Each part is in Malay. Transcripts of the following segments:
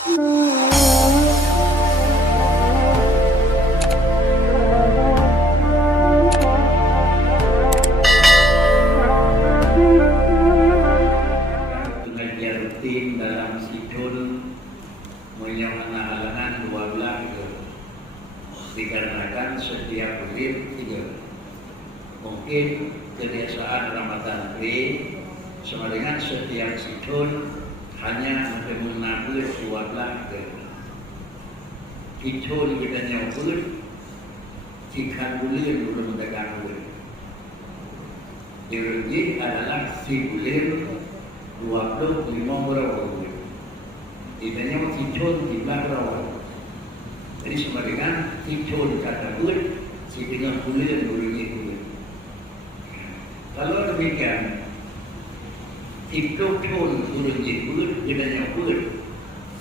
Pengajian rutin dalam sidul menyamakan halangan 12 dikarenakan setiap bulan 3. Mungkin kebiasaan Ramadan ini sama dengan setiap sidul hanya menabur 12 ke. Sidul kita nyabur 3 bulan belum mendagang. Dirungi adalah si bulan 25 berapa. Idanya sidul 13 berapa. Jadi sama dengan sidul kata bulan si 3 bulan dirungi. Kalau demikian, hidup pun turun jibut, bedanya pun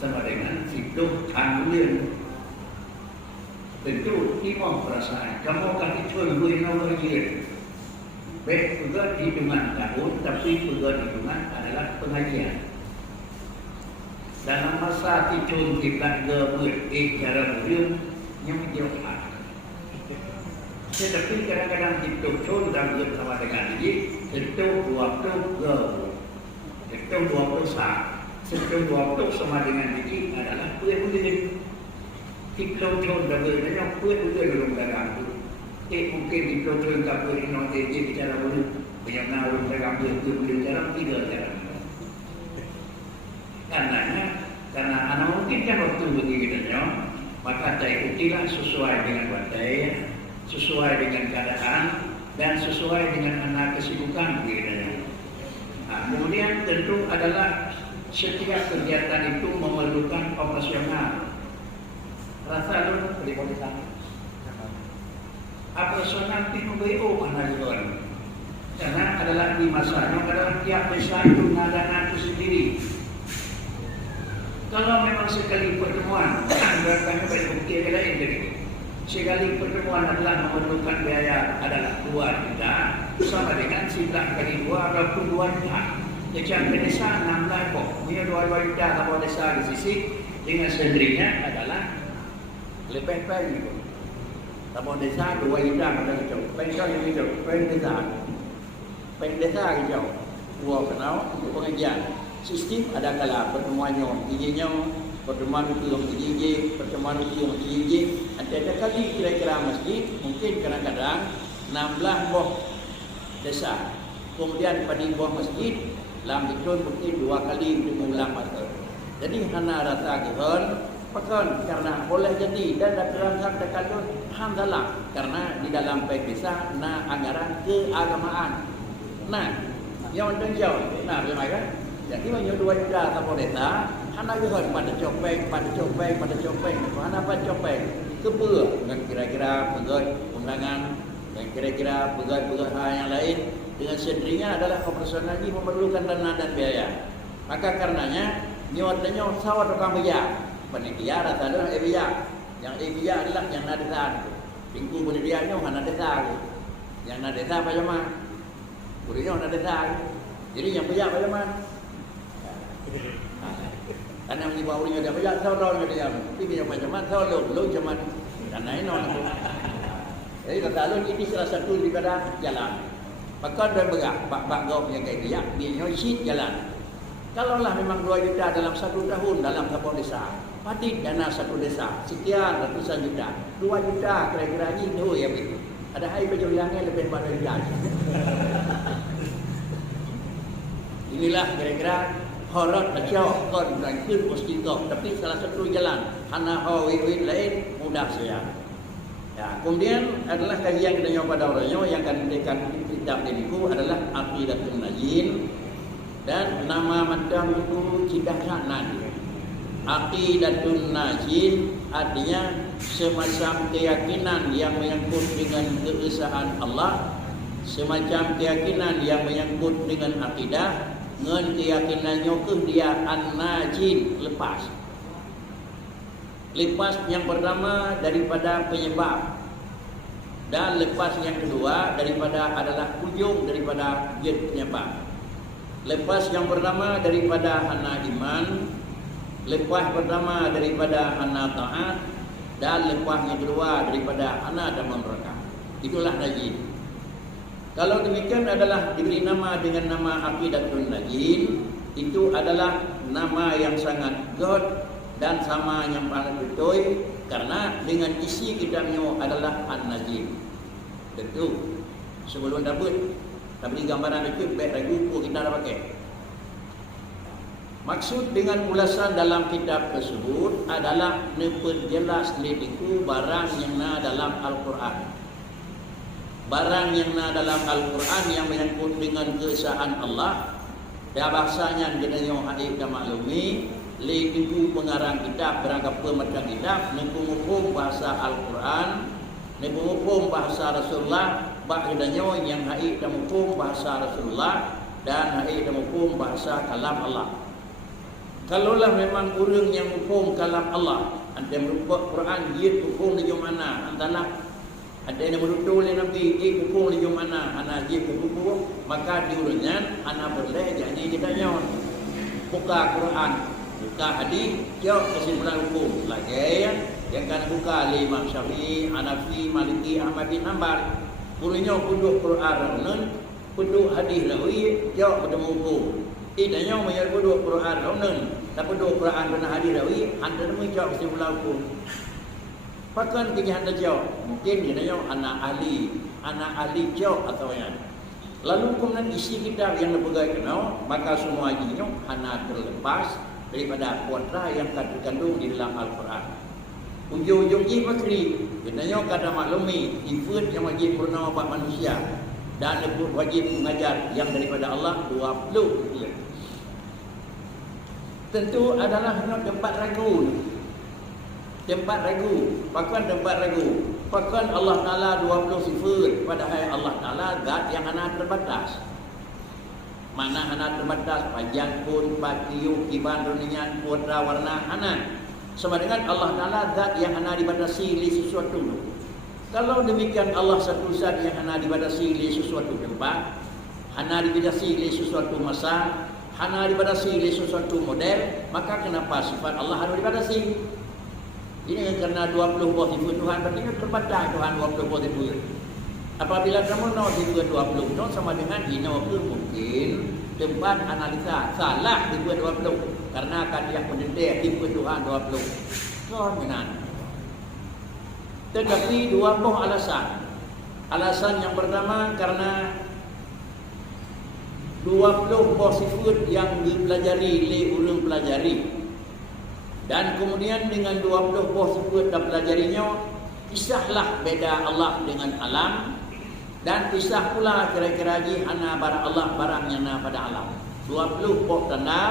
sama dengan hidup bulan. Tentu lima perasaan. Kamu akan hidup bulan nomor dia. Baik juga hitungan tahun, tapi juga hitungan adalah pengajian. Dalam masa hidup kita bulan, cara bulan yang jauh. Tetapi kadang-kadang hidup pun dan bersama dengan ini, hidup waktu hidup 20 saat. Hidup waktu sama dengan ini adalah bulan-bulan. Hidup pun dan bersama bulan-bulan dalam dalam mungkin hidup pun tak boleh nanti bicara bulan. Banyak orang dalam bulan dalam 3 jalan. Karena anak mungkin kan waktu begini, maka saya ikutilah sesuai dengan waktu, sesuai dengan keadaan dan sesuai dengan anak kesibukan gitu. Kemudian tentu adalah setiap kegiatan itu memerlukan operasional. Rasa lu di politik. Operasional itu BO mana juga. Karena adalah di masanya adalah tiap desa itu ada sendiri. Kalau memang sekali pertemuan, berarti baik bukti adalah ini. Sekali pertemuan adalah memerlukan biaya adalah 2 juta sama dengan sidak kali 2 atau 2 juta. Jadi desa 16 kok. Dia 2 juta kalau desa di sisi dengan sendirinya adalah lebih baik. Kalau desa 2 juta pada kecil. Pengkau yang kecil, peng desa kecil. Gua kenal untuk pengajian. Sistem ada kala pertemuannya, izinnya pertemuan itu yang IJJ, pertemuan itu yang IJJ. Ada kali kira-kira masjid, mungkin kadang-kadang 16 buah desa. Kemudian pada buah masjid, dalam itu mungkin 2 kali mengulang masa. Jadi hana rasa gehon, pekan karena boleh jadi dan dalam sabda kalun hamdalah karena di dalam baik desa na anggaran keagamaan. Nah, yang jauh, nah bagaimana? Jadi banyak 2 juta sama desa. Hana gehon pada copeng. Hana pada copeng. Kebur dengan kira-kira pegawai undangan dan kira-kira pegawai hal yang lain dengan sendirinya adalah operasional ini memerlukan dana dan biaya. Maka karenanya nyawatnya sawat orang biaya. Panitia rasa adalah biaya. Yang biaya adalah yang ada desa. Tinggu pendidikannya hana desa. Yang ada desa apa zaman? Kurinya hana desa. Jadi yang biaya apa zaman? Karena menimba orang ada banyak orang ada yang pilih macam-macam tahu lu zaman karena ini orang tu. Jadi kata lu ini salah satu daripada jalan. Maka dan bak gau yang kayak dia nyosit jalan. Kalaulah memang 2 juta dalam 1 tahun dalam satu desa, pasti dana 1 desa sekian ratusan juta. 2 juta kira-kira ini tu ya begitu. Ada hai baju yang lebih pada juta. Inilah kira-kira horot kacau kon dan kun mustiko tapi salah satu jalan hana hawi lain mudah saya. Ya, kemudian adalah kajian kita nyoba pada orangnya yang akan diberikan kitab diriku adalah Aqidatul Najin dan nama macam itu Cidasanan. Aqidatul Najin artinya semacam keyakinan yang menyangkut dengan keesaan Allah, semacam keyakinan yang menyangkut dengan akidah. Ngan keyakinannya ke dia an-najin lepas. Lepas yang pertama daripada penyebab dan lepas yang kedua daripada adalah ujung daripada penyebab. Lepas yang pertama daripada hana iman, Lepas pertama daripada hana taat, dan lepas yang kedua daripada hana dan meneraka. Itulah najin. Kalau demikian adalah diberi nama dengan nama Aqidatun Najin. Itu adalah nama yang sangat god dan sama yang paling betul, karena dengan isi kitabnya adalah An-Najin. Tentu sebelum dabut beri gambaran itu baik ragu pun kita dah pakai. Maksud dengan ulasan dalam kitab tersebut adalah memperjelas itu barang yang na dalam Al-Quran. Barang yang na dalam Al-Quran yang menyangkut dengan keesaan Allah. Dan bahasanya kita yang hadir dan maklumi, itu pengarang kitab berangkap macam kitab, hukum bahasa Al-Quran, hukum bahasa Rasulullah, bahasanya yang hadir dan hukum bahasa Rasulullah dan hadir dan hukum bahasa kalam Allah. Kalaulah memang orang yang hukum kalam Allah, ada merupakan Quran dia hukum di mana, antara ada yang menuduh oleh Nabi hukum di mana, ana dia hukum, maka diurutnya ana boleh jadi kita nyon buka Quran, buka hadis, jauh kesimpulan hukum lagi yang kan buka Imam Syafi'i, Hanafi, Maliki, Ahmad bin Hanbal. Gurunya punduk Quran raunan, punduk hadis rawi, jauh bertemu hukum. Idanya menyebut punduk Quran raunan, dan punduk Quran dan hadis rawi, anda nemu jauh kesimpulan hukum. Pakan kini anda jauh, mungkin dia anak ahli jauh atau yang. Lalu kemudian isi kitab yang dipegang kenal, maka semua jinnya hanya terlepas daripada kuadra yang terkandung di dalam Al-Quran. Ujung-ujungnya fakri, kenanya kata maklumi, ifat yang wajib pernah buat manusia dan wajib mengajar yang daripada Allah 20. Tentu adalah tempat ragu. Tempat ragu, bahkan tempat ragu. Bahkan Allah Ta'ala 20 sifat, padahal Allah Ta'ala zat yang hanya terbatas. Mana hanya terbatas, panjang pun, patiuk, kiban, dunia, kuadra, warna, hana. Sama dengan Allah Ta'ala zat yang hanya dibatasi oleh sesuatu. Kalau demikian Allah satu zat yang hanya dibatasi oleh sesuatu tempat, hanya dibatasi oleh sesuatu masa, hanya dibatasi oleh sesuatu model, maka kenapa sifat Allah harus dibatasi? Ini kerana 20 buah sifat Tuhan, berarti terbatas Tuhan 20 buah sifat. Apabila kamu nak sifat 20, no, sama dengan ini mungkin tempat analisa salah sifat 20. Karena akan yang mendetik sifat Tuhan 20. Tuhan benar. Tetapi dua buah alasan. Alasan yang pertama karena 20 buah sifat yang dipelajari oleh orang pelajari. Dan kemudian dengan 20 buah sifat dan pelajarinya, kisahlah beda Allah dengan alam. Dan kisah pula kira-kira hana barang Allah barang yang na pada alam. 20 buah tanda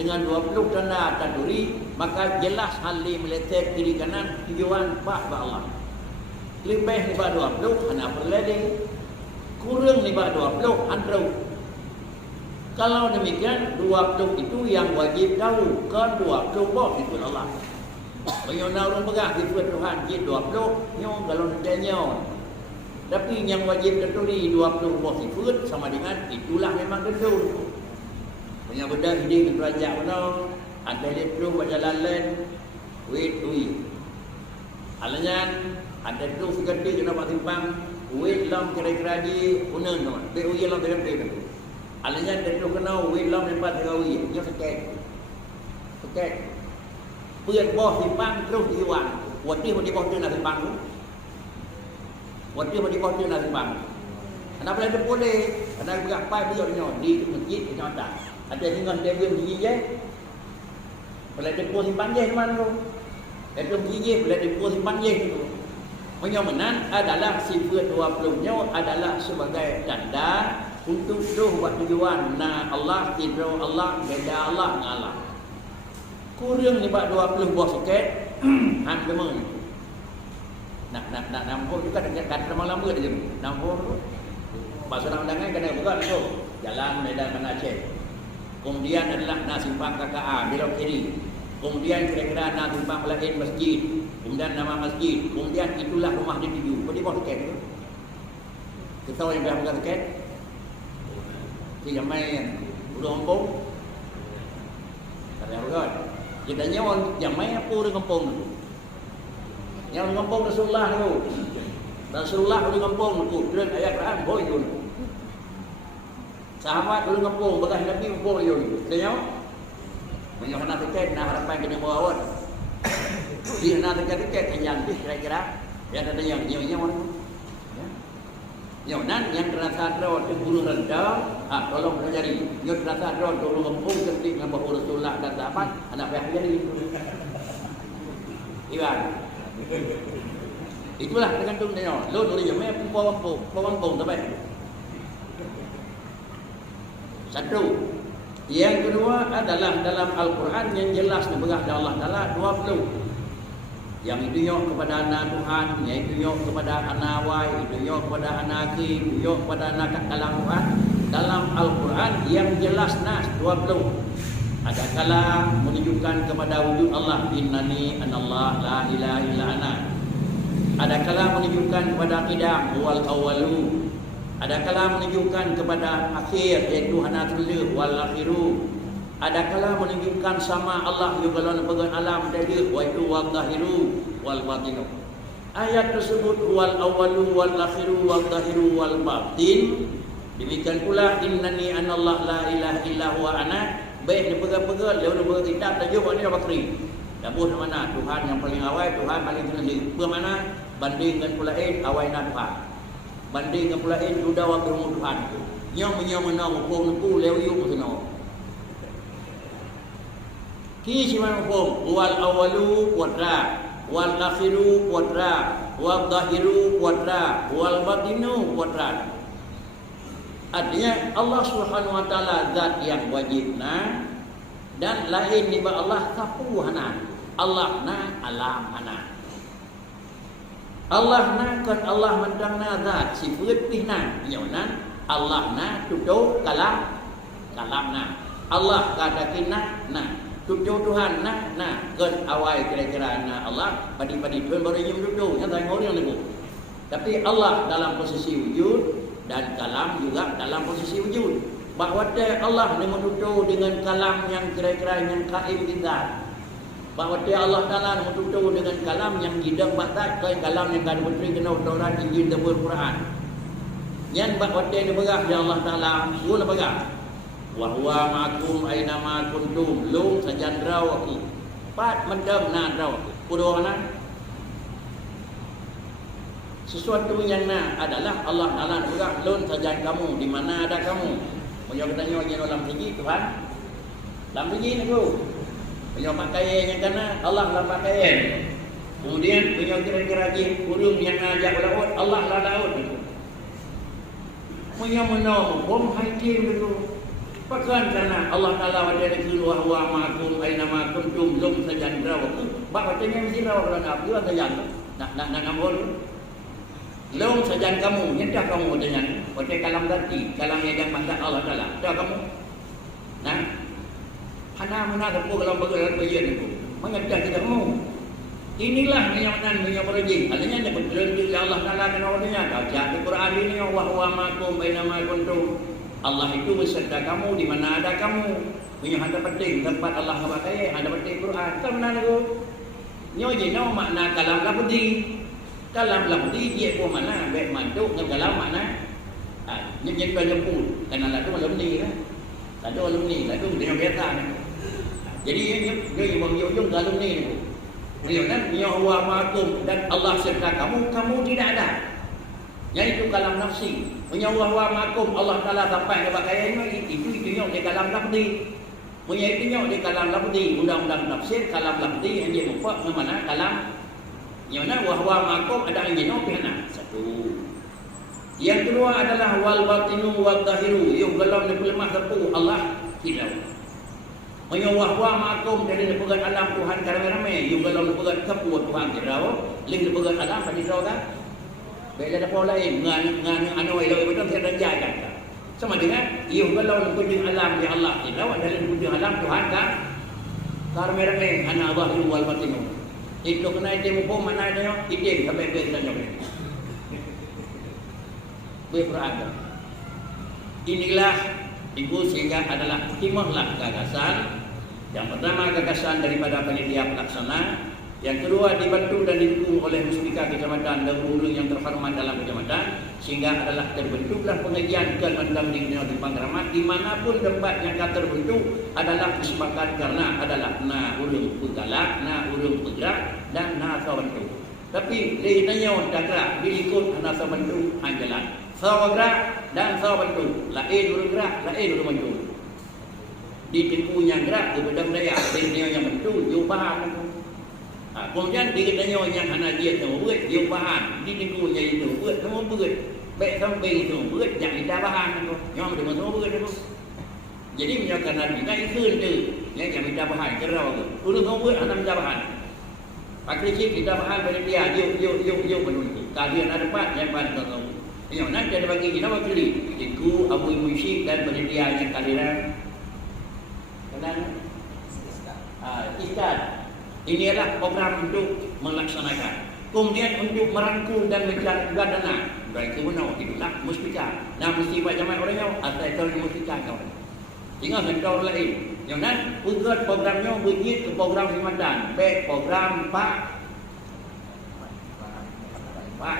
dengan 20 tanda tanduri, maka jelas hal ini meletak kiri kanan tujuan bah Allah. Lebih daripada 20 hana perlede, kurang daripada 20 andro. Kalau demikian 20 itu yang wajib tahu, kan 20 buah sifat Allah. Banyak orang pegang sifat Tuhan je 20 nyong kalau nadanya. Tapi yang wajib tertulis 20 buah sifat sama dengan itulah memang tentu. Banyak benda hidup kerajaan benar, ada letru berjalan lain, wait. Alanya ada tu sekerti kena buat simpang, wait lam kira-kira di unen tu, BUI lam kira-kira tu. Alanya ada tu kena wait lam lepas terawih, dia sakit. Puyat boh simpang terus diwan, waktu mau diboh tu nak simpang tu. Waktu mau diboh tu nak simpang. Kenapa ada boleh? Ada berapa dia di masjid nyata. Ada dengan dia gigi je. Boleh depo simpan je mana tu. Ada gigi boleh depo simpan je tu. Penyomenan adalah sifat 20-nya adalah sebagai tanda untuk doh buat tujuan na Allah, tidro Allah, beda Allah dengan Allah. Kurang ni buat 20 buah sikit, han demen. Nak nampak juga dekat kat lama-lama dia. Nampak tu. Pasal undangan kena buka tu. Jalan Medan Bandar Aceh. Kemudian adalah nak simpang KKA belok kiri. Kemudian kira-kira nak simpang lain masjid. Kemudian nama masjid. Kemudian itulah rumah dia tuju. Apa dia buat tiket tu? Kita tahu yang dah buka tiket? Dia main udah ompong. Tak ada bukan. Kita nyawa jamai apa di kampung tu. Yang di kampung Rasulullah tu. Rasulullah di kampung tu. Kira ayat Quran boleh tu. Sahabat di kampung bekas Nabi boleh tu. Kita nyawa. Menyok nak tiket, nak harapan kena bawa awak. Dia nak tiket yang kira-kira. Yang ada yang nyawa tu. Yang nan yang terasa terus di gunung rendah, tolong pelajari. Yang terasa terus di gunung kampung ketik dengan bahu Rasulullah dan sahabat, anak payah pelajari. Iwan. Itulah tergantung dia. Lo boleh jamai pawang-pawang tapi. Satu. Yang kedua adalah dalam Al-Quran yang jelas diberah dari Allah Taala 20. Yang itu yok kepada anak Tuhan, yang itu yok kepada anak wai, itu yok kepada anak ki, itu yok kepada anak kalam Tuhan. Dalam Al-Quran yang jelas nas 20. Ada kala menunjukkan kepada wujud Allah, innani anallah la ilaha illa ana. Ada kala menunjukkan kepada akidah wal awwalu. Ada kala menunjukkan kepada akhir iaitu hanatul wal akhiru. Ada kala menunjukkan sama Allah juga dalam bagian alam dari wa itu wal zahiru wal batinu. Ayat tersebut wal awwalu wal akhiru wal zahiru wal batin. Demikian pula innani anallah la ilaha illa huwa ana. Baik dia pegang-pegang dia boleh kitab tajuk ni apa kri. Dapur mana Tuhan yang paling awal, Tuhan paling tinggi. Bagaimana bandingkan pula awal Tuhan. Bandingkan pula sudah waktu Tuhan. Nyom menang pun leu yu pun. Kini cuma hukum wal awalu wadra wal akhiru wadra wal zahiru wadra wal batinu wadra. Artinya Allah Subhanahu wa taala zat yang wajibna dan lain di Allah kapuhana. Allah na alam ana. Allah na kan Allah mendangna zat sifat pihna nyonan Allah na tujuh kalamna. Allah katakinna na tujuh Tuhan nah kan awal kira-kira Allah padi-padi Tuhan baru yang tujuh yang tak orang ni. Tapi Allah dalam posisi wujud dan kalam juga dalam posisi wujud. Bahawa Allah ni menutup dengan kalam yang kira-kira yang kaim tinggal. Bahawa Allah Taala menutup dengan kalam yang hidang batat ke kalam yang kada berteri kena Taurat Injil dan Quran. Yang bahawa dia berah di Allah Taala guna berah. Wa huwa ma'akum aina ma kuntum lum sajandra wa pat mendam na draw pudoana sesuatu yang adalah Allah Taala berah lun sajan kamu di mana ada kamu. Punya bertanya yang dalam tinggi Tuhan dalam tinggi ni tu punya pakaian yang kana Allah dalam pakaian. Kemudian punya kira-kira burung yang ajak laut Allah la laut. Punya menong bom hakim tu. Bahkan karena Allah Taala wajah negeri wa huwa ma'akum aina ma kuntum lum sajandra wa bahawa tanya mesti raw kerana apa dia sajan nak ngambol lum sajan kamu nyedah kamu dengan pada kalam ganti kalam yang manda Allah Taala dah kamu nah hana mana tepu kalau bagaimana bagian itu mengedah kita kamu inilah menyamakan menyamakan adanya ada betul Allah Taala kena orangnya baca Al-Quran ini wa huwa ma'akum aina ma kuntum. Allah itu beserta kamu di mana ada kamu. Punya ada penting tempat Allah pakai, ada penting Quran. Kan mana tu? Nyo je no makna kalam lafzi. Kalam lafzi dia pun mana baik mantuk dengan kalam mana? Nyet banyak pun. Karena lah tu malam ni kan. Tak ada malam ni, tak ada dia biasa ni. Jadi dia yang ujung dalam ni tu. Dia kan ya huwa ma'akum dan Allah serta kamu tidak ada. Yang itu kalam nafsi. Punya wa ma'akum Allah Taala sampai ke pakaian itu nyok di kalam lafzi. Punya itu nyok di kalam lafzi. Undang-undang tafsir kalam lafzi yang dia mupak ke mana kalam. Yang mana wa ma'akum ada yang nyok pihana. Satu. Yang kedua adalah wal batinu wal zahiru. Yang dalam ni lemah tepu Allah tidak. Punya wa ma'akum dari pegang alam Tuhan ramai-ramai. Yang dalam pegang kepu Tuhan tidak. Link pegang alam pada tahu kan? Bila ada pola lain, dengan anu elok betul saya renjakan. Sama dengan ia kalau kunjung alam ya Allah kita dalam kunjung alam Tuhan kan. Karmerame ana Allah wal batinu. Itu kena itu hukum mana ada itu sampai ke sana. Berperang. Inilah itu sehingga adalah hikmahlah gagasan Yang pertama, gagasan daripada panitia pelaksana. Yang kedua, dibantu dan didukung oleh Muspika Kecamatan dan guru yang terhormat dalam kecamatan, sehingga adalah terbentuklah pengajian ke-6 di Depan Keramat, di manapun tempat yang akan terbentuk adalah disepakati karena adalah na urung pegalak, na urung bergerak dan na sabantu. Tapi lehinanya dah gerak, diikut na sabantu jalan. Saw gerak dan sabantu, lain urung gerak, lain urung bantu. Di tempuh yang gerak kepada daya, lehinanya yang bantu, jubahan. Kemudian di kedanya yang anak dia tu buat dia bahan di minggu yang itu buat semua buat baik sampai itu buat yang tidak bahan tu yang ada semua buat tu. Jadi menyatakan Nabi nak ikut tu yang tidak bahan kerana tu urus semua buat anak tidak bahan. Pakai cip tidak bahan pada dia yuk menunjuk. Kalian ada dapat yang pada tu. Yang nanti ada bagi kita apa kali iku Abu Musyik dan panitia yang kalian kenal Istad. Ini adalah program untuk melaksanakan. Kemudian untuk merangkul dan mencari dana. Baik kewenang itulah Muspika. Nah, mesti Pak Jamal orangnya asal tahu Muspika kawan. Tinggal sektor lain. Yang nan buat programnya bunyi ke program khidmatan. Baik program Pak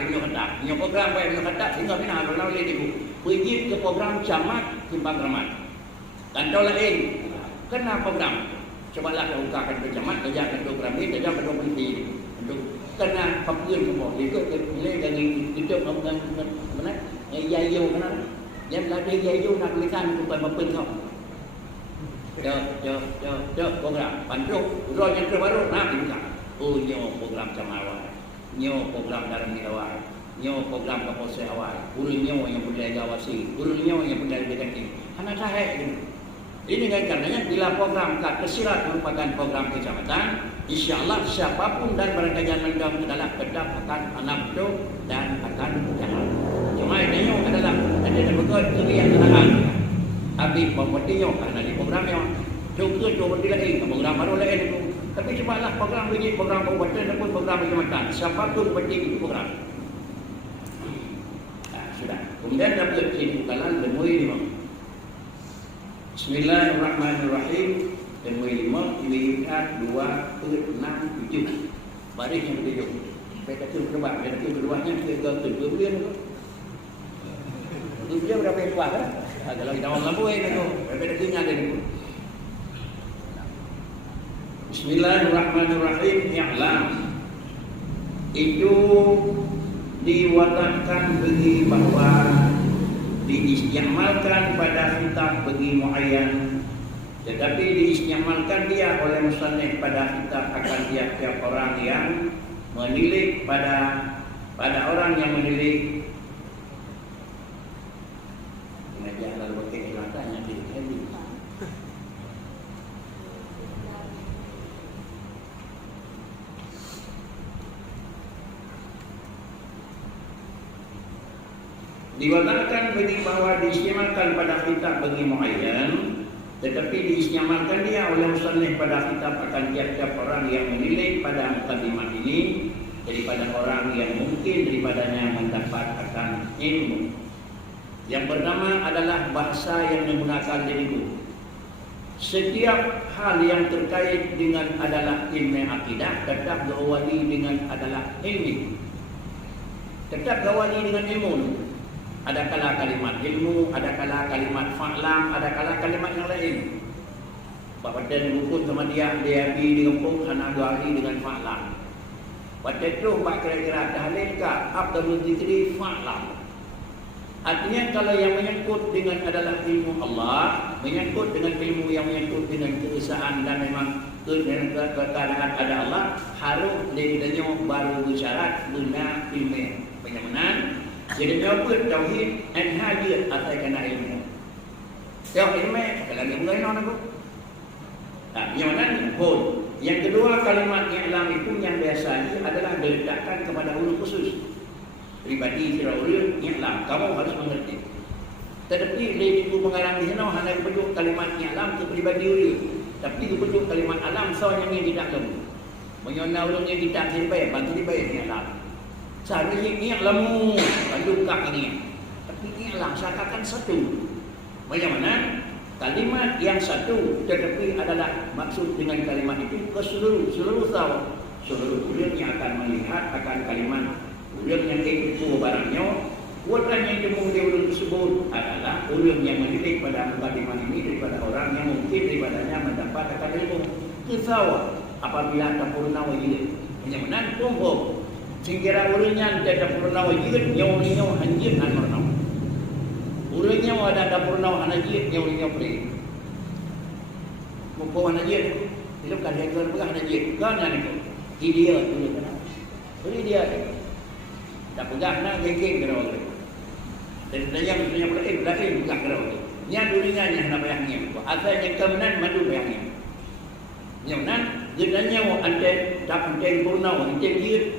Ibnu Khattab. Yang program Pak Ibnu Khattab sehingga mana orang lain itu. Bunyi ke program camat Simpang Keramat. Kantor lain kena program. Cobalah kau bukakan kecamat, kerjakan program ini, kerjakan program ini. Untuk kena papuan semua. Ikut nilai dari kita dengan mana? Yayu mana? Yang latih yayu nak tulisan bukan papuan kau. Jauh program. Bantu. Roh yang terbaru nak dibuka. Oh, nyo program camawar, nyo program dalam awal, nyo program kapolsek awal. Guru nyo yang budaya gawasi, guru nyo yang budaya detektif. Anak saya ini. Ini kan karenanya bila program kad tersirat merupakan program kecamatan, insya-Allah siapapun dan berkajian mendam adalah tetap akan anak itu dan akan jalan. Cuma ini adalah ada berikut kalian kenalan. Habis mempertinya karena di programnya juga lagi program baru lain itu. Tapi cubalah program begini, program kabupaten ataupun program kecamatan. Siapapun penting itu program. Sudah. Kemudian dapat kesimpulan bermula. Bismillahirrahmanirrahim. Dan lima dilihat 2 per 6 7. Baris yang ke-7. Saya kata coba yang keduanya ke kemudian tu. Dia berapa yang kuat kan? Kalau kita orang lampu itu berbeda dengan ada itu. Bismillahirrahmanirrahim. I'lam. Itu diwatakan bagi bahwa diistiamalkan pada kitab bagi muayyan, tetapi diistiamalkan dia oleh musannif pada kitab akan tiap-tiap orang yang menilik pada orang yang menilik. Mengajar lalu pakai kelatanya tidak jadi. Diwatakan bagi bahwa diistiamalkan pada kitab bagi muayyan, tetapi diistiamalkan dia oleh musannif pada kitab akan tiap-tiap orang yang menilai pada mukadimah ini daripada orang yang mungkin daripadanya mendapat akan ilmu. Yang pertama adalah bahasa yang menggunakan diriku. Setiap hal yang terkait dengan adalah ilmu akidah tetap diawali dengan adalah ilmu. Tetap diawali dengan ilmu. Ada kala kalimat ilmu, ada kala kalimat fa'lam, ada kala kalimat yang lain. Bapak dan buku sama dia bi digempung hana gari dengan fa'lam. Pada itu bak kira-kira tahlil ka afdalul zikri fa'lam. Artinya kalau yang menyangkut dengan adalah ilmu Allah, menyangkut dengan ilmu yang menyangkut dengan keesaan dan memang keadaan ada Allah, harus dia baru bersyarat guna ilmu penyamanan. Jadi menyebut tauhid dan hadir atas kena ilmu. Tauhid ilmu kalau dia mulai non aku. Yang mana pun. Yang kedua kalimat i'lam itu yang biasanya adalah diletakkan kepada ulun khusus. Pribadi kira ulun i'lam, kamu harus mengerti. Tetapi di buku pengarang di sana hanya bentuk kalimat i'lam ke pribadi ulun. Tapi bentuk kalimat alam soalnya yang tidak lemu. Menyona ulun yang tidak terbaik, bagi baik i'lam. Seharusnya i'lamu, bandung kak ini. Tapi i'lam seakan satu. Bagaimana? Kalimat yang satu tetapi adalah maksud dengan kalimat itu ke seluruh tahu. Seluruh ulun yang akan melihat akan kalimat ulun yang itu barangnya. Orang yang temu dia ulun tersebut adalah ulun yang mendidik pada mukadimah ini daripada orang yang mungkin daripadanya mendapat akan ilmu. Kisah apabila tampurna wajib hanya menan kumpul. Sehingga ulunnya tidak purna wajib nyaw hanjir nan purna. Ulunnya ada purna hanjir nyaw pri. Mumpung hanjir itu kan yang berbegah hanjir kan yang itu. Dia dulu kan. Beri dia. Tak pegang nak geng gerau. Dan yang berlain bukan gerau. Nya dulunya nya nak bayangnya. Asal yang kemenan madu bayangnya. Nyaw gedanya ante tak penting purna hanjir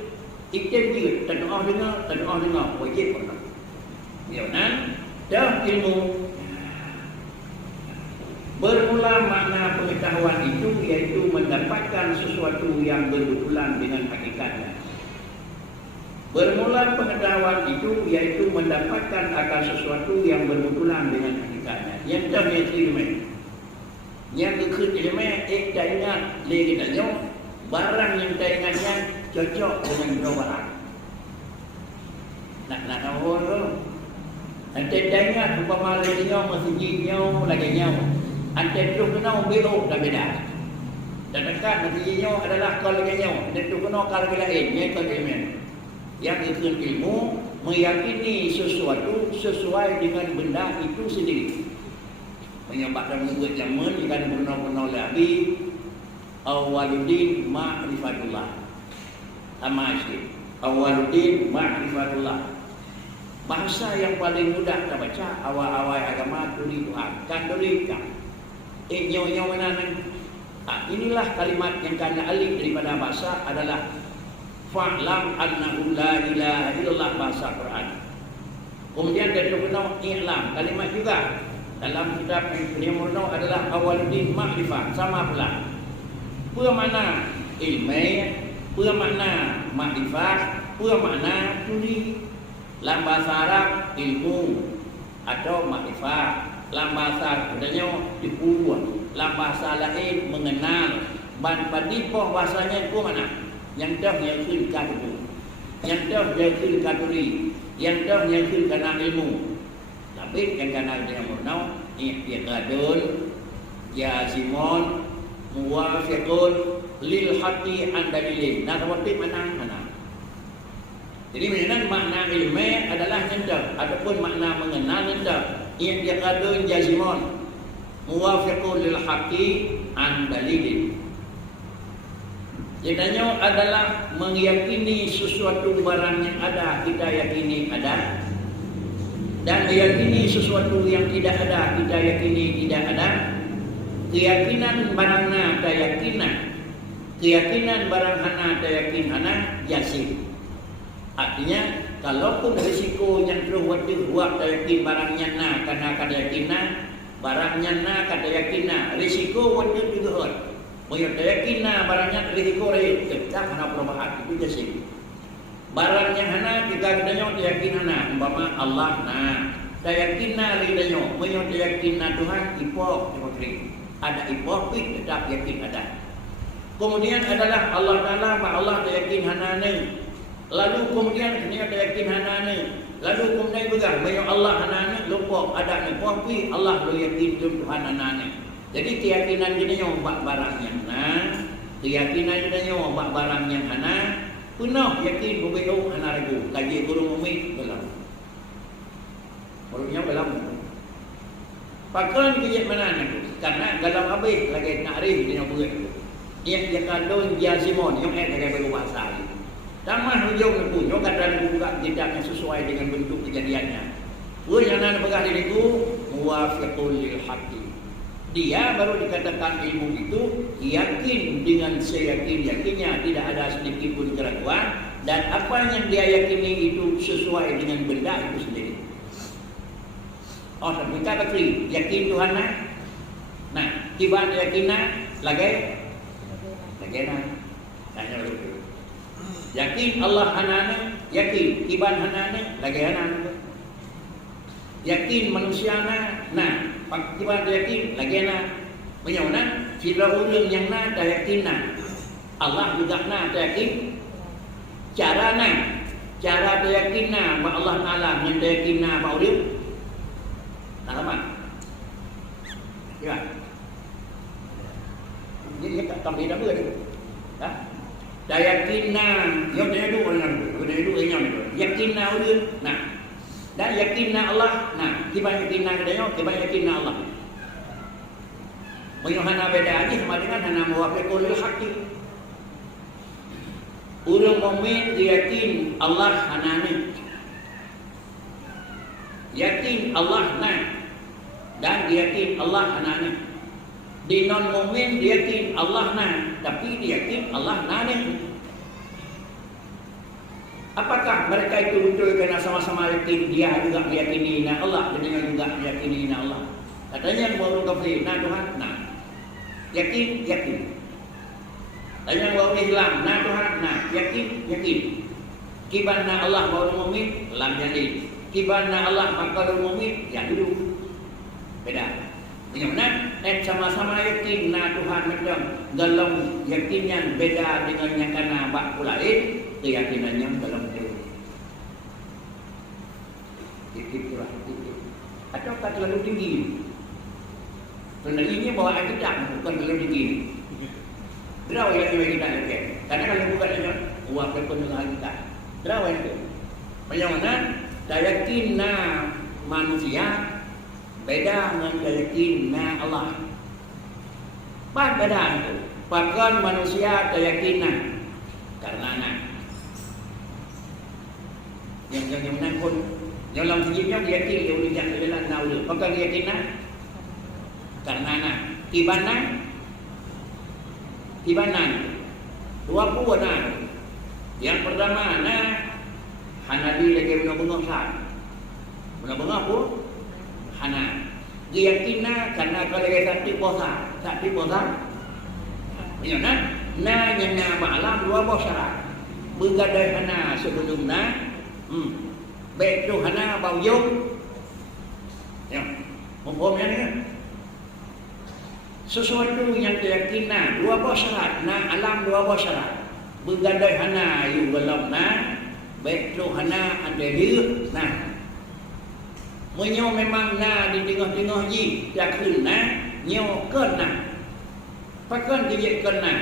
Ikan tanah dengar wajib pernah. Yonan dah ilmu bermula makna pengetahuan itu iaitu mendapatkan sesuatu yang berbetulan dengan hakikatnya. Bermula pengetahuan itu iaitu mendapatkan akan sesuatu yang berbetulan dengan hakikatnya. Yang dah yang ilmu. Yang kekut ilmu tak ingat lagi tanya barang yang tak ingatnya cocok dengan dua barang. Nak tahu tu. Ante dengar umpama lagi nyaw masjidnya lagi nyaw. Ante tu kena belok dah beda. Dan dekat masjidnya adalah kalau lagi nyaw. Dan tu kena kalau lagi lain. Yang bagaimana? Yang itu ilmu meyakini sesuatu sesuai dengan benda itu sendiri. Menyebabkan murid zaman ikan benar-benar lebih awaludin ma'rifatullah. Sama sikit. Awaludin ma'rifatullah. Bahasa yang paling mudah kita baca awal-awal agama tuli Tuhan. Kan tuli kan. Nyaw mana nan. Inilah kalimat yang kena alif daripada bahasa adalah fa'lam annahu la ilaha illallah bahasa Quran. Kemudian dari kena i'lam kalimat juga dalam kitab yang murno adalah awaludin ma'rifah sama pula. Apa makna ilmu? Apa makna makrifat? Apa makna tuli? Dalam bahasa Arab ilmu atau makrifat. Dalam bahasa Arabnya dibuat. Dalam bahasa lain mengenal. Badipoh bahasanya itu mana? Yang dah yakun kadu. Yang dah yakun kaduri. Yang dah yakun kana ilmu. Tapi yang kana dengan murnau i'tiqadun ya Simon muwafiqun lil haqqi an dalilin. Nah, seperti mana? Jadi mengenal makna ilmu adalah hendak, adapun makna mengenal hendak. I'tiqadun jazimun muwafiqun lil haqqi an dalilin. Jadinya adalah meyakini sesuatu barang yang ada kita yakini ada, dan meyakini sesuatu yang tidak ada kita yakini tidak ada. Keyakinan barangna tayakinan, keyakinan barang hana tayakin hana jazim. Artinya kalaupun risiko yang terus buat tayakin barangnya na karena keyakinan barangnya na keyakinan risiko waktu juga hot. Moyo tayakin barangnya risiko raya tetap hana perubahan itu jazim. Barangnya hana kita kedanya tayakin hana umpama Allah na tayakin na ridanya moyo tayakin na Tuhan ipok seperti ada ipofik tetap yakin ada. Kemudian adalah Allah Ta'ala Allah yakin hanane. Lalu kemudian dia yakin hanane. Lalu kemudian juga banyak Allah hanane lupa ada ipofik Allah lo yakin Tuhan hanane. Jadi keyakinan dia ombak barang yang hana, keyakinan dia ombak barang yang hana, penuh yakin berbeda hana ragu. Kaji guru mumi dalam. Barunya dalam. Pakaian kejadian mana ni? Karena dalam habis lagi nak arif dia nak buat. Yang dia kandung jazimun yang ada dalam bahasa ini. Tamah hujung tu, yang kata juga tidak sesuai dengan bentuk kejadiannya. Punya nak pegang diri itu muwafiqul lil haqqi. Dia baru dikatakan ilmu itu yakin dengan seyakin-yakinnya, tidak ada sedikit pun keraguan, dan apa yang dia yakini itu sesuai dengan benda itu sendiri. Oh, tapi kita kekri yakin Tuhan na. Nah, tiba yakin na lagi na. Tanya dulu. Yakin Allah hanana, yakin tiban hanana lagi hanana. Yakin manusia na. Nah, Kita yakin lagi nak menyona sila orang yang nak yakin nak Allah juga nak yakin cara yakin nak Allah Taala dengan yakin nak bau dia tak sama ya dia tak tambah dah ber ha yakin nak yang dia dulu dengan dia dulu yang yakin nak dia nah dan yakin na Allah, nah, kita yakin na dia, kita yakin na Allah. Menyohana beda aja sama dengan hana muwafiqul haqqi. Orang mukmin yakin Allah hanane. Yakin Allah na dan yakin Allah hanane. Di non mukmin yakin Allah na, tapi yakin Allah nane. Apakah mereka itu muncul kerana sama-sama yakin dia juga meyakini na Allah dan dia juga meyakini na Allah? Katanya orang kafir, na Tuhan, na. Yakin. Katanya orang Islam, na Tuhan, na. Yakin. Kiban na Allah baru mukmin, lam jadi. Kiban na Allah maka baru mukmin, ya dulu. Beda. Bagaimana? Sama-sama yakin na Tuhan macam dalam yakinnya beda dengan yang kena bak lain. Keyakinannya dalam teori. Itulah. Atau tak terlalu tinggi. Sebenarnya bawa akidah bukan terlalu tinggi. Berapa yang kita lakukan? Karena kalau bukan dengan uang kepenuhan kita. Berapa itu? Bagaimana? Yakin na manusia beda dengan yakin na Allah. Beda itu. Bahkan manusia keyakinan karena yang menangkut yang dalam sejibnya dia yakin dia boleh jalan jalan tahu dia apakah dia yakin karena tibanan dua puan yang pertama hanadi lagi benar-benar benar-benar pun hana dia yakin karena kalau dia sakti posa ya yang malam dua bosara bergadai hana sebelum baik tu hana bau yuk ya hukumnya ni sesuatu yang keyakinan dua buah syarat alam dua buah syarat bergadai hana yu belum baik tu hana ada dia menyo memang di tengah-tengah ji yakin nyo kena pakan dia kena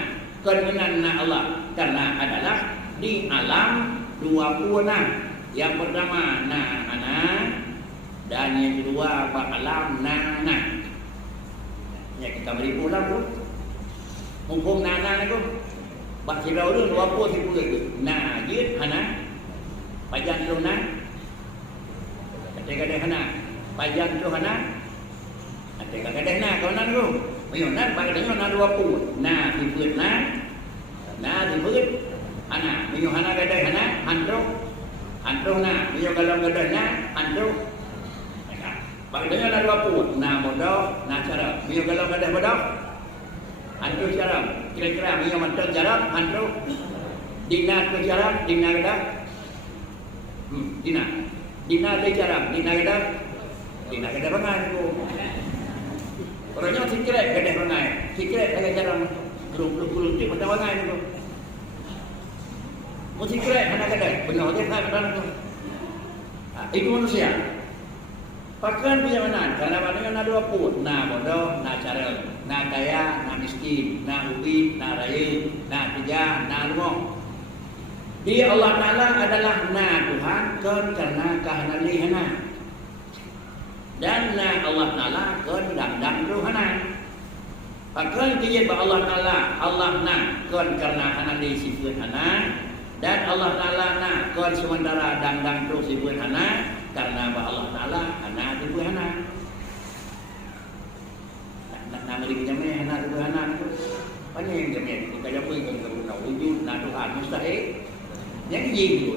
Allah karena adalah di alam dua puana. Yang pertama ana dan yang kedua alam ya kita beri pulang tu mumpung nana tu bak sirau tu dua puluh tu je hana pajan tu ketika hana pajan tu hana ketika kau tu meyonan bak dengan dua puluh dibut dibut ana meyohana hana Antro dia kalau gedenya antro. Bagainya ada apa? Bodoh, cara. Dia kalau ada bodoh, antro cara. Kira-kira dia mantel cara antro. Dina tu cara, dina ada. Dina ada cara, dina ada bangai tu. Orangnya sikret gede bangai. Sikret ada cara. Gulung tu macam bangai tu. Mesti kira hana kadai benar dia tak benar tu. Itu manusia. Pakan perjalanan karena mana dua pun, bodoh, cara, kaya, miskin, ubi, raya, kerja, rumah. Dia Allah Taala adalah Tuhan karena kehendak hana. Dan Allah Taala dan rohana. Pakan dia Allah Taala Allah karena hana sifat hana. Dan Allah Ta'ala kon sementara dang terus ibu hana karena Allah Ta'ala hana ibu hana nama dia jamai hana ibu hana apa yang jamai kita jamai kan kita wujud Tuhan mustahil yang itu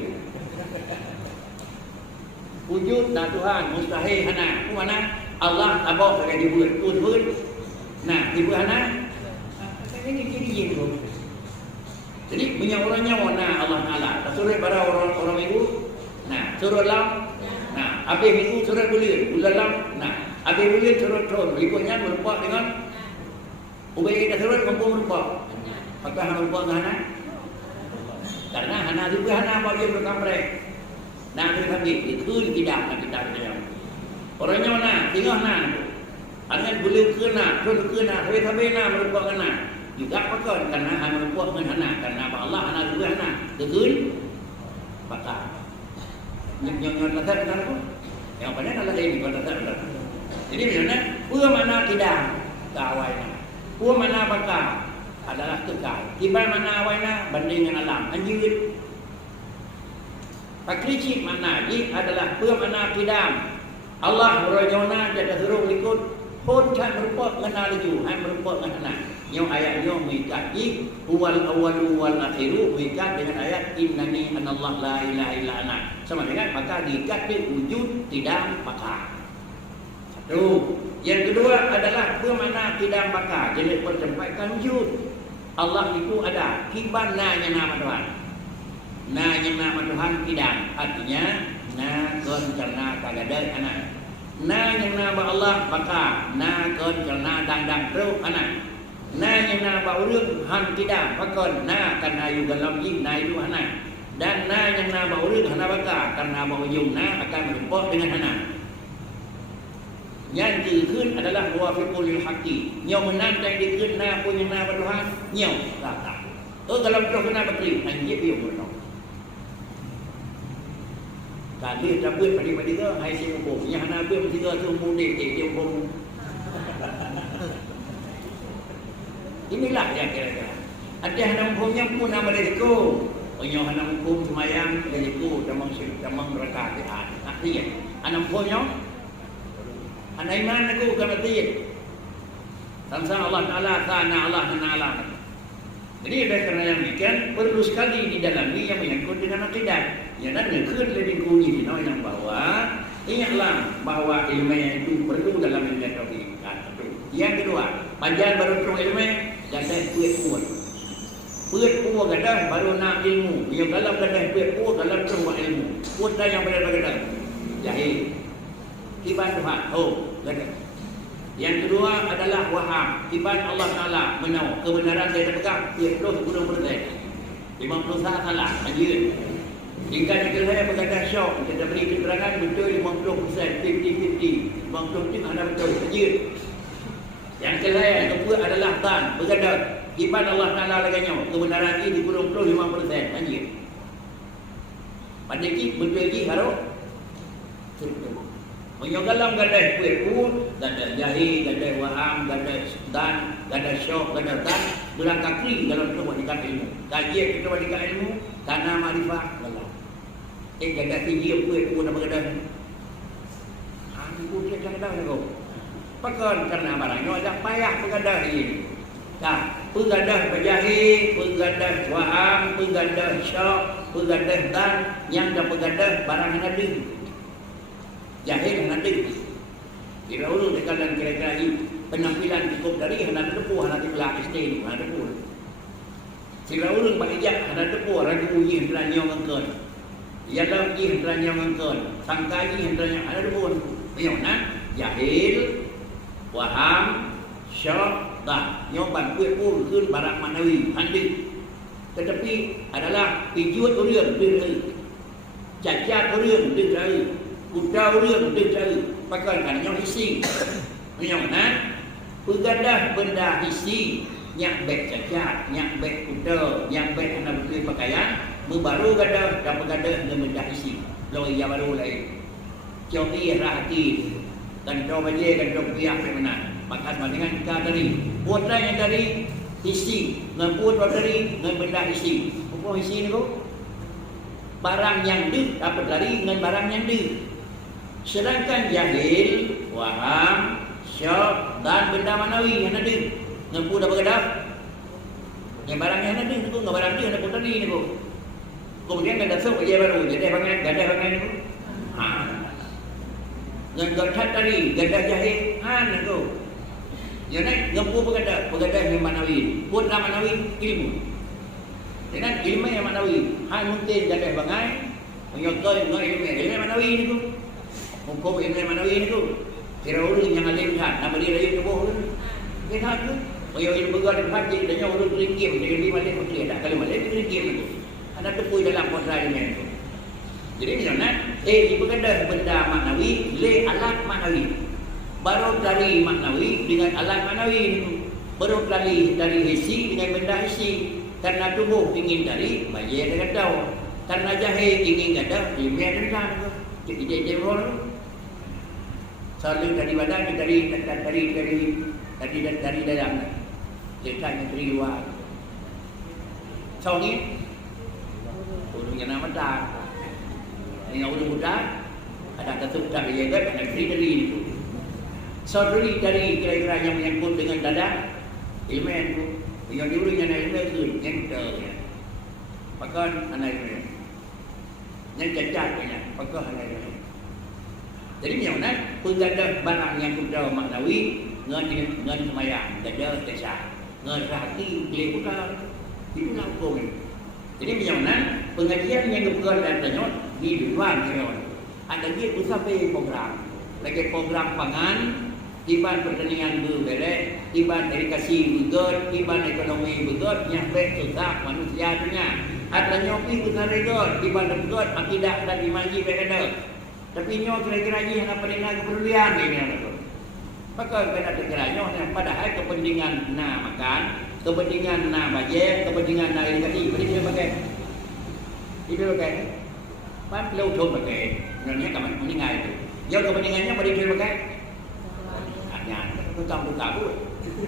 wujud Tuhan mustahil hana mana Allah abah pakai dibuat ibu hana ini itu jadi punya orangnya Allah Taala. Suruh pada orang itu. Suruh lam. Habis itu suruh bulir. Ular lam. Habis bila turun berikutnya merupak dengan Ubay dah turun mampu merupak. Apakah hana merupak dengan hana? Karena hana juga hana bagi berkamrek. Nah, dia itu tidak kita dia. Orangnya mana? Tinggal na. Hanya boleh kena, terus kena, sampai na merupak kena. Juga pakai karena hana merupak dengan hana. Karena Allah hana juga hana. Betul? Pakar. Yang kata apa? Yang pada adalah ini kata. Jadi misalnya, pura mana tidak kawainya, pura mana bakal adalah kekal. Tiba mana awainya banding dengan alam, anjir. Pakricik mana ini adalah pura mana tidak. Allah merajona jadi suruh ikut pun kan merupakan mengenal itu, hai merupakan mengenal. Yang ayatnya mengikat ini wal awalu wal akhiru mengikat dengan ayat innani anallah la ilaha illa ana. Sama dengan maka diikat di wujud tidak bakal. Satu. Yang kedua adalah bermakna tidak bakal. Jadi pertempatkan wujud. Allah itu ada. Kiban nanya nama Tuhan. Nanya nama Tuhan tidak. Artinya na kon karena kagada anak. Nanya nama Allah bakal. Na kon karena dang terus anak. Nanya nama urang han tidak bakal. Na karena yu dalam jin na itu anak. Dan nanya nama urang hana bakal karena ujung na akan merupak dengan anak. Yang dikun adalah muwafiqul lil haqqi. Nyau menantang dikun na punya na Tuhan, nyau rata. Dalam terus kena berkri, anjib dia betul. Tadi cabut pada ke hai si umum. Yang hana be mesti tu mudik dia umum. Inilah yang kira-kira. Ada hana umumnya pun nama resiko. Yang hana umum semayang resiko tamang rakaat. Artinya hana umumnya anak iman aku bukan betul. Sama Allah Ta'ala, sana Allah Ta'ala. Jadi kerana yang demikian perlu sekali didalami yang menyangkut dengan akidah. Yang nak nekun lebih kunci yang bahwa ingatlah bahwa ilmu itu perlu dalam ilmu tauhid. Yang kedua, panjang baru terus ilmu gadah puat. Puat gadah baru nak ilmu. Yang dalam gadah puat dalam terus ilmu. Puat yang benar-benar jahil. Tiban Tuhan, gada. Yang kedua adalah waham. Tiban Allah Ta'ala menau kebenaran saya pegang 30% 50% salah, anjir. Jika saya berkata syok, kita beri keterangan betul 50%, 50-50. 50% anda betul, anjir. Yang kedua adalah tan, berkata tiban Allah Ta'ala laganya kebenaran ini 50% anjir. Pandai betul lagi harus menyogalam gadah kuil, gadah jahil, gadah waham, gadah dan, gadah syok, gadah tan, berangkat kering dalam kewajiban ilmu. Kajian kita kewajiban ilmu, tanah marifah, galah. Gadah tinggi kuil nama gadah. Aku dia gadah kau. Pakai karena barangnya ada payah pengadah ini. Nah, pengadah jahil, pengadah waham, pengadah syok, pengadah dan, yang dah pengadah barang yang ada. Jahil nanti kira ulun dekat kira-kira ini penampilan cukup dari hendak depu hendak dibelah istri hendak depu kira ulun bakijak hendak depu ragu uji hendak nyong ngengkeun ia dah uji hendak nyong ngengkeun sangkai hendak hendak depu menyona jahil waham syok dah nyong ban kuih keun barang manawi handi tetapi adalah pijuat urang diri cacat urang diri Udau dia cari pakai kan yang isi. Yang mana? Pegadah benda isi nyak beg cacat, nyak beg udau, nyak beg anak beli pakaian, membaru gadah dan pegadah dengan benda isi. Lalu yang baru lain. Cobi rahati dan coba je dan coba pihak mana. Maka dengan kita dari putra yang dari isi, ngeput dari dengan benda isi. Apa isi ni kau? Barang yang di dapat dari dengan barang yang di. Sedangkan jahil, waham, syok dan benda manawi yang ada. Ngempu dah bergadah. Yang barang yang ada tu enggak barang dia nak tadi ni bu. Kemudian ada sok aja baru jadi gadah bangai ni bu. Ha. Ngan tadi gadah jahil han tu. Ya nak ngempu bergadah yang manawi. Pun dah manawi ilmu. Dengan ilmu yang manawi, han mungkin gadah bangai. Menyokoi ilmu manawi ni tu. Hukum ilmu manawi ni tu. Kira orang yang alim kan, nama dia raya tubuh orang. Dia tak tu. Kalau dia bergerak di masjid, dia orang teringkim, dia lima lima putih dah. Kalau malam teringkim tu, anda tepui dalam kontrak ini tu. Jadi misalnya, ibu kata benda maknawi, le alat maknawi. Baru dari maknawi dengan alat maknawi. Baru dari hisi dengan benda hisi. Karena tubuh ingin dari, bayar dia kata. Karena jahil ingin kata, dia biar dendam. Jadi dia orang. Selalu dari badan, dari dalam. Ceritanya dari luar. So ni, orang yang nama dah. Ini orang muda, ada ketuk dari yang ada dari itu. So dari kira-kira yang menyangkut dengan dada, ilmu itu, yang diulang yang ilmu itu yang ter. Pakai anak ilmu, yang cacat pakai anak ilmu. Jadi macam mana? Penggada barang yang kuda maknawi, ngan semayang, gada tersah, ngan hati boleh putar. Itulah hukum. Jadi macam mana? Pengajian yang bergerak dan tanya di luar kerana ada dia sampai program, lagi program pangan, tiban pertandingan berbelek, tiban edukasi bergerak, tiban ekonomi bergerak, yang baik susah manusia dunia. Ada nyopi besar bergerak, tiban bergerak, akidah dan imaji bergerak. Tapi nyo kira-kira yang apa dengan keperluan ini ada. Maka kena kira-kira yang padahal kepentingan nak makan, kepentingan nak bayar, kepentingan nak edukasi, ini dia pakai. Itu pakai. Pan lâu thôn pakai. Nyonya kaman kepentingan itu. Yang kepentingannya pada dia pakai. Hanya itu campur kabur.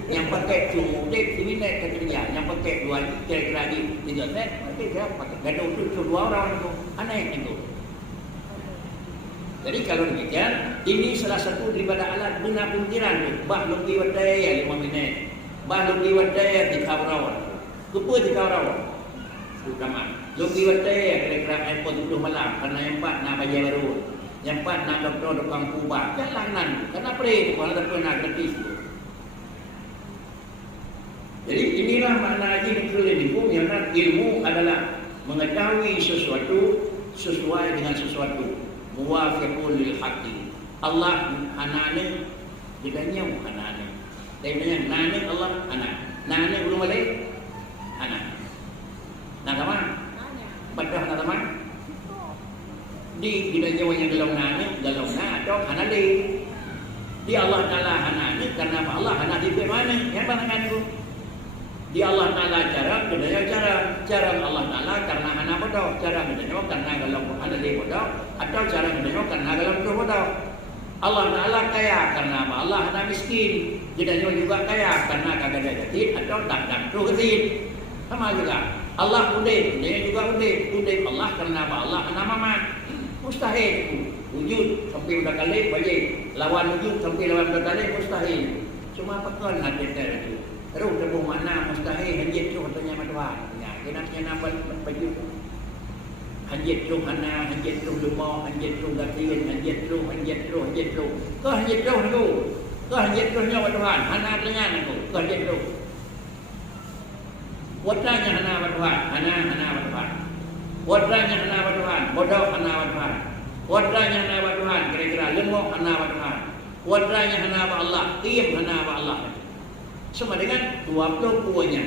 Yang pakai cuma dek ini naik kerja, yang pakai dua kira-kira di 3 set, dia pakai gaduh tu 2 orang itu. Aneh itu. Jadi kalau demikian, ini salah satu daripada alat guna pemikiran. Bah lagi wadai 5 minit. Bah lagi wadai di kawrawan. Kupu di kawrawan. Terutama. Lagi wadai kira-kira iPhone 7 malam. Karena yang 4 nak bayar baru. Yang 4 nak doktor tukang kubah. Jalanan. Karena peri. Kalau tak pernah gratis. Jadi inilah makna lagi ilmu. Yang ilmu adalah mengetahui sesuatu sesuai dengan sesuatu. Muwafiqul lil haqqi. Allah anane bedanya anane. Bedanya nane Allah anak. Nane belum ada anak. Nak apa? Bedah nak apa? Di bedanya yang gelong nane, gelong na atau anale. Di Allah Taala anane karena Allah anak di mana? Yang pandangan itu. Di Allah Taala cara Allah Taala karena anak bodoh, cara bedanya karena gelong anale bodoh. Atau cara menengok karena dalam tubuh bodoh. Allah Ta'ala kaya karena apa? Allah anak miskin. Jedanya juga kaya karena kagak ada gatin atau tak tuh gatin. Sama juga. Allah udeh, dia juga udeh Allah karena apa? Allah anak mama. Mustahil. Wujud sampai udah kali balik. Lawan wujud sampai lawan udah kali mustahil. Cuma pekan ada itu. Terus tebu mana mustahil hanya tu katanya Tuhan. Ya, kenapa nama baju Hanjit ruh hana, hanjit ruh lemah, hanjit ruh gatin, hanjit ruh. Kau hanjit ruh tu. Kau hanjit ruh nyawa Tuhan. Hana dengan aku. Kau hanjit ruh. Wadranya hana wa Tuhan. Hana wa Tuhan. Wadranya hana wa Tuhan. Bodoh hana wa Tuhan. Wadranya hana wa Tuhan. Kira-kira lemah hana wa Tuhan. Wadranya hana wa Allah. Qiyam hana wa Allah. Sama dengan 20 puanya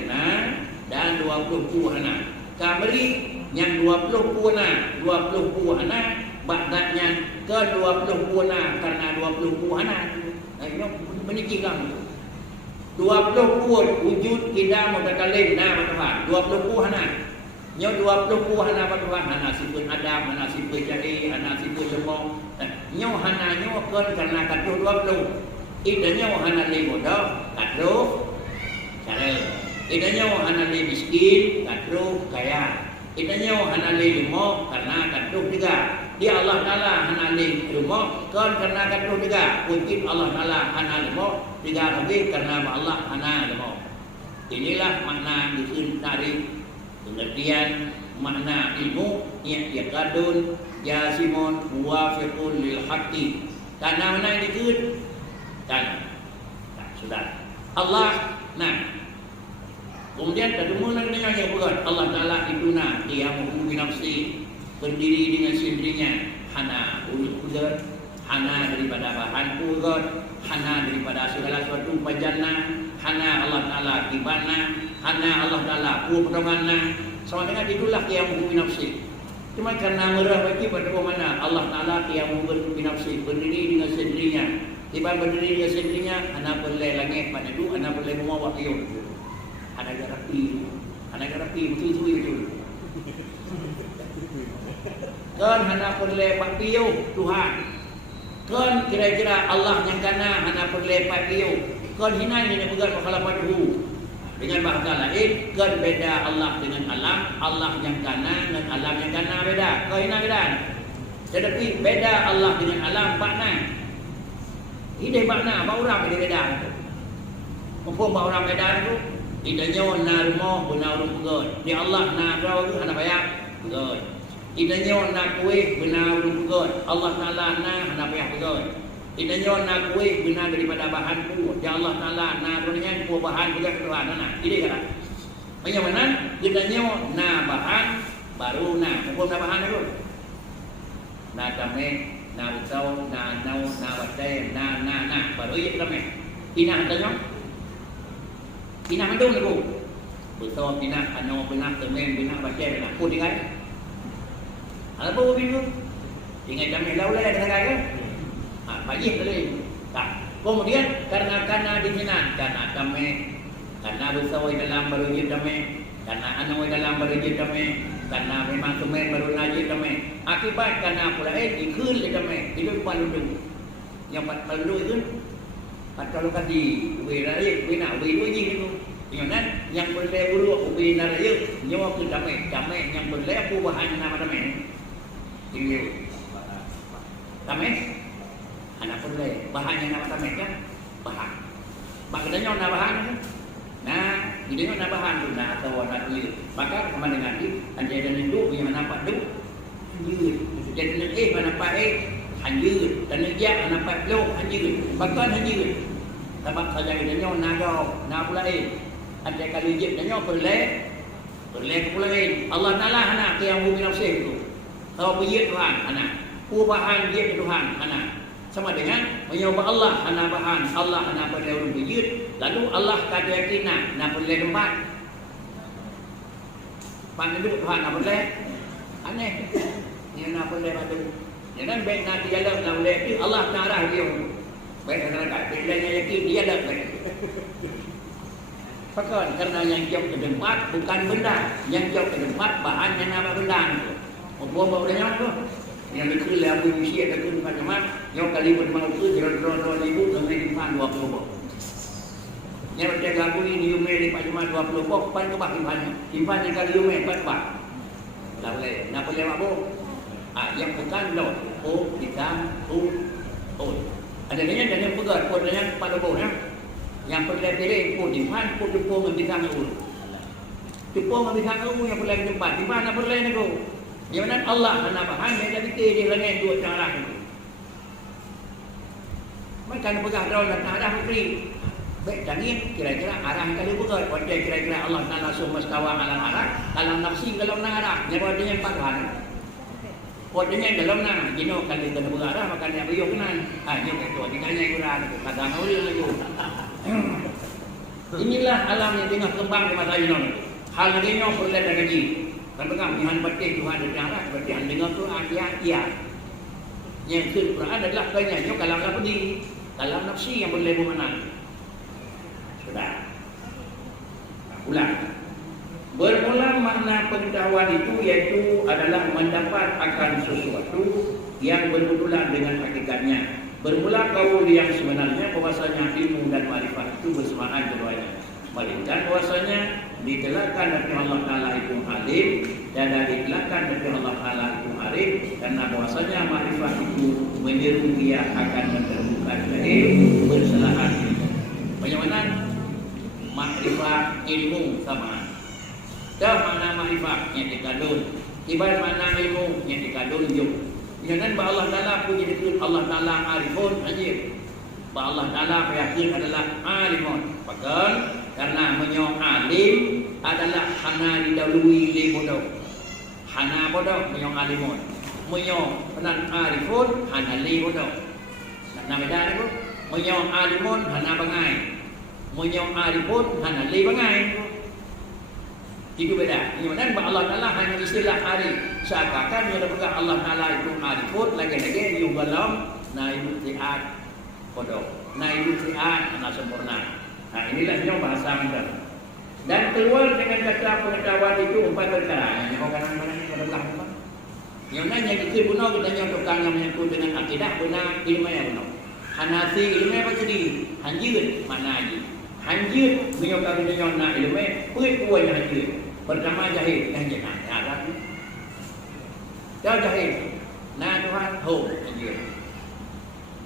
dan 20 puana. Kameri yang 20 puana, 20 puana, bakdanya ke 20 puana karena 20 puana. Ini menikihkan itu. 20 puan wujud kita mutakalim na Tuhan. 20 puana. Nyo 20 puana Tuhan. Hana sipun Adam, hana sipun Jadi, hana sipun Lemong. Nyo hana nyo kan karena katuh 20. Idanya hana le bodoh, katuh cara. Idanya hana le miskin, katuh kaya. Idanya hana le lemong karena katuh tiga. Dia Allah Taala hana le lemong kan karena katuh tiga. Mungkin Allah Taala hana lemong tiga lagi karena Allah hana lemong. Inilah makna bikin tarik pengertian makna ilmu yang yakadun jasimun muwafiqun lil haqqi. Karena mana ini kun? Kan, sudah. Allah, kemudian terdemulah dengan yang bukan Allah Taala itu dia menghubungi nafsi berdiri dengan sendirinya. Hana ulul qudrat, hana daripada bahan purut, hana daripada segala sesuatu pajana, hana Allah Ta'ala kibana, hana Allah Ta'ala purudamana. Sama dengan itulah qiyamuhu binafsi. Cuma karena merah bagi pada mana Allah Ta'ala qiyamuhu binafsi, berdiri dengan sendirinya. Tiba berdiri dengan sendirinya, hana boleh langit pada itu, hana boleh membawa qiyam. Hana garapi, betul. Kan hana boleh pakiu Tuhan. Kan kira-kira Allah yang kana hana boleh pakiu. Kan hina ini bukan makhluk dengan bahasa lain, kan beda Allah dengan alam, Allah yang kana dengan alam yang kana beda. Kau hina beda. Tetapi beda Allah dengan alam makna. Ini makna orang beda. Mumpung orang beda itu, idanya na rumah benar rumah. Di Allah na kau tu hana bayar. Betul. Idanya na kuih benar rumah. Allah Ta'ala na hana bayar betul. Idanya nak kuih benar daripada bahan ku. Ya Allah Ta'ala nak dunia ku bahan juga Tuhan nak. Ini kata. Macam mana? Idanya nak bahan baru nak. Hukum nak bahan itu. Nak tameh, nak betul, nak nau, nak batai, nak baru ia tameh. Pinah tanya. Pinah mandung aku. Betul pinah anu pinah tameh, pinah batai, pinah ku tinggal. Apa bingung? Tinggal tameh laulai dengan kaya. Pagi boleh. Tak. Kemudian karena dijinan, karena kami, karena bersawai dalam berujud kami, karena anoi dalam berujud kami, karena memang kami baru najis kami. Akibat karena pula ikut le kami, itu palu yang palu itu, kalau kadi wirai, wina wiru itu, yang boleh buru wina itu, nyawa ku kami yang boleh perubahan nama kami. Ini kami. Anak boleh bahan yang nama tamek kan bahan. Maknanya nak bahan kan. Nah, ini nak bahan tu nak atau nak tu. Maka sama dengan ini anjay dan itu yang nampak tu anjir. Jadi nak nampak anjir dan dia nampak lo anjir. Bahkan anjir. Sebab saja dia nak pula anjay kalau jib dia boleh pula Allah Taala anak yang bumi nafsi itu. Tahu buyut Tuhan anak. Perubahan dia Tuhan anak. Sama dengan menyembah Allah hana bahan, Allah hana pada orang bujud, lalu Allah kata yakinan nak boleh tempat panduk Tuhan nak boleh aneh dia nak boleh padu jangan baik nak jalan nak boleh itu Allah tarah dia baik kata bila yakin dia dah baik pakai karena yang jauh ke tempat bukan benda yang jauh ke tempat bahan yang nama benda itu bawa dia tu yang dikira lah Abu Musyid ada pun macam yang kali bermalu tu drone ribu kemudian timpan 20 bok. Yang macam lagu ini yume di cuma 20 bok pan ke bah timpan yang kali yume pan bah. Tak boleh. Nak boleh apa? Yang bukan lot. Hitam, ada dengan yang pegat pun dengan pada bok ya. Yang boleh pilih pun timpan pun tepung dengan ulu. Tepung dengan ulu yang boleh tempat. Timpan nak boleh ni ko. Yang mana Allah hana bahan dia fikir dia langit dua cara itu. Maka pegah daun dan arah fikri. Baik tadi kira-kira arah kali pegat. Pada kira-kira Allah Taala sumastawa alam arah, alam nafsi dalam arah. Yang pada yang pakan. Kodenya dalam nama jino kali kena berarah maka dia beliau kenan. Ini itu ditanya kurang kata nauri lagi. Inilah alam yang tengah kembang di masa ini. Hal ini boleh terjadi. Kalau Tuhan berkata Tuhan berdarah, berarti Anda dengar Tuhan dia. Yang Quran adalah banyak kalam nafsi, kalam nafsi yang boleh memenang. Sudah. Ulang. Bermula makna pengetahuan itu iaitu adalah mendapat akan sesuatu yang bermula dengan hakikatnya. Bermula kaul yang sebenarnya bahwasanya ilmu dan makrifat itu bersamaan keduanya. Melainkan bahwasanya ditelakkan dari Allah Ta'ala itu alim dan ditelakkan dari Allah Ta'ala itu arif karena bahwasanya makrifat itu menyeru dia akan menemukan ilmu bersalahan. Bagaimana makrifat ilmu sama? Dah mana makrifat yang dikandung, ibarat mana ilmu yang dikandung juga. Jangan bahawa Allah Ta'ala punya itu Allah Ta'ala arifun ajib. Bahawa Allah Ta'ala yakin adalah alimun. Bahkan karena menyong alim adalah hana didahului le bodoh. Hana bodoh menyong alimun. Menyong penan arifun hana le bodoh. Nah beda ni pun. Menyong alimun hana bangai. Menyong alipun hana li bangai. Itu beda. Ini mana Allah Taala hanya istilah hari. Seakan-akan yang pegang Allah Taala itu alipun lagi-lagi yung dalam naibu tiat kodok. Naibu tiat hana sempurna. Nah inilah yang bahasa kita. Dan keluar dengan kata pengetahuan itu 4 perkara. Yang orang mana ni kalau belah apa? Yang nanya kita benar kita yang tukang yang menyangkut dengan akidah benar ilmu yang benar. Hanafi ilmu apa jadi? Hanjir mana lagi? Hanjir menyokong dengan nak ilmu perempuan yang hanjir. Pertama jahil hanjir nak ada. Jauh jahil. Nah Tuhan ho hanjir.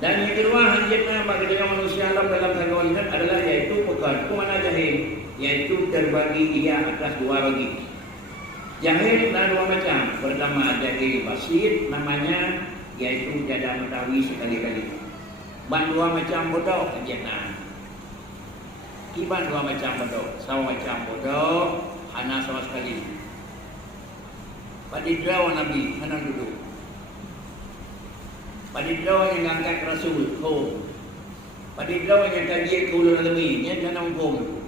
Dan yang kedua hanjirnya bagi dengan manusia dalam kandungan adalah yaitu pekan. Mana jahil? Yaitu terbagi ia atas 2 bagi. Jahil ada 2 macam. Pertama jahil basit namanya yaitu tiada mengetahui sekali-kali. Ban 2 macam bodoh jannah. Kiban 2 macam bodoh, sama macam bodoh hana sama sekali. Padidraw Nabi hana duduk. Padidraw yang angkat Rasul home. Padidraw yang kaji ke ulun alami nya hana hukum.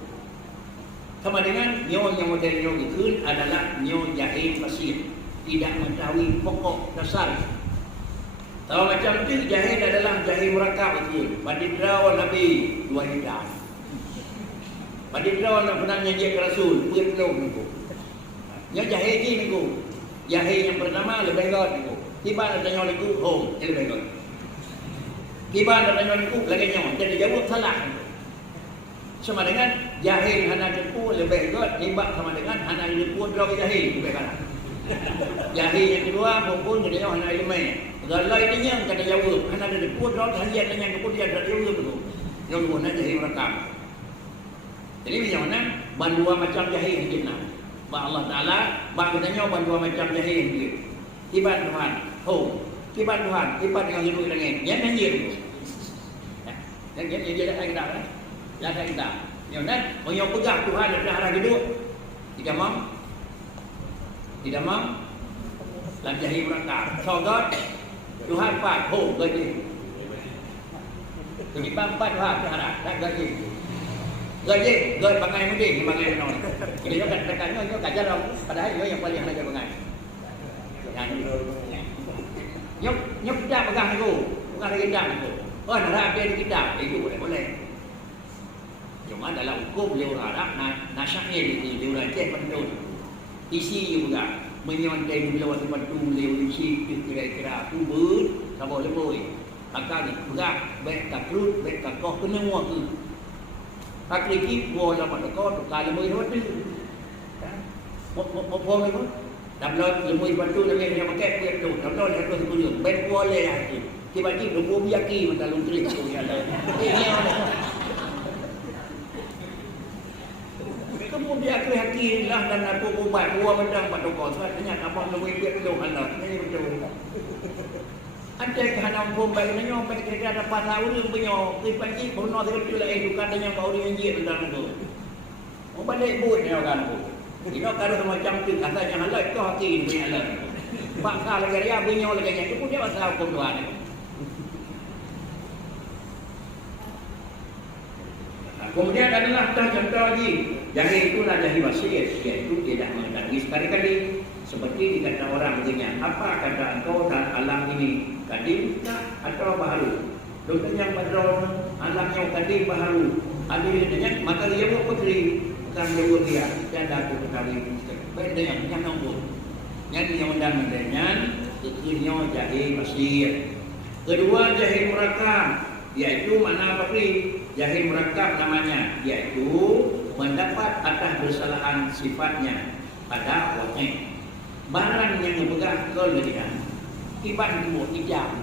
Sama dengan nyawa yang model nyawa itu adalah nyawa jahil basit, tidak mengetahui pokok dasar. Kalau macam itu jahil adalah jahil murakab itu. Padidraw Nabi 2 hitam. Padidraw nak pernah nyanyi ke Rasul belum niku. Nya jahil ni niku. Jahil yang pertama lebih god niku. Tiba ada nyawa niku home lebih god. Tiba ada nyawa niku lagi nyawa jadi jawab salah. Sama dengan jahil hana depu lebih god tiba sama dengan hana depu draw jahil lebih kalah. Jahil yang kedua pun dia hana ilmu. Kalau ini yang kata jawab, hana ada depu draw hanya dengan kemudian ada jawab tu. Yang mana jahil merekam. Jadi macam mana? Ban 2 macam jahil jenah. Ba Allah Taala ba katanya ban 2 macam jahil dia. Tiba Tuhan, ho. Tiba Tuhan, tiba dengan ilmu dengan. Yang nanya tu. Yang dia dah kita kan? Dah kita. Yang nan, yang pegang Tuhan dah arah hidup. Tidak mau. Tidak mau. Lam jahil merekam. Sogot Tuhan Pak, ho gaji. Jadi 4 Tuhan ada, tak gaji. Gaji, gaji bangai mudi, bangai non. Jadi yo katakan yo kajar padahal yo yang paling hanya bangai. Nyok kita pegang itu, bukan kita itu. Oh, nak dia di kita, itu boleh. Cuma dalam hukum dia orang nasaknya itu dia orang cek pendul. Isi juga menyontai bila waktu bantu beliau isi kira-kira kubur sabar lemoi akan berat baik tak perut baik tak kau kena mua ke tak lagi buah lama kau tu kalau lemoi tu mau itu dah lemoi bantu lemoi yang pakai kuat tu dah dah tu tu baik buah le hati tiba-tiba buah biaki mentah lungkrik tu ya lah kemudian aku yakin lah dan aku ubat buah benda pada kau sebabnya abang lebih kuat tu Allah ini betul ada kerana pun baik nanya baik kira-kira dapat tahu dia punya pagi pun nak betul lah edukan dengan kau dia je benda tu mau balik buat dia kan tu dia kalau semacam tu katanya halal kau hati ni punya halal paksa lagi dia punya lagi itu pun dia pasal hukum Tuhan. Kemudian adalah contoh lagi. Jahil itulah jahil basit, iaitu tidak mengetahui sekali-kali. Seperti dikata orang begini, apa kata engkau dan alam ini? Kadim atau baharu? Dokter yang padron, alam yang kadim baharu. Ada yang maka dia buat putri, bukan dia buat dia. Tiada aku ketahui. Benda yang nombor. Yang mendan-mendannya, itu jahil basit. Kedua jahil murakab. Iaitu mana apa ni? Jahil murakab namanya, iaitu mendapat atas kesalahan sifatnya pada wajib. Barang yang dipegang kelebihan, iban ku ijam.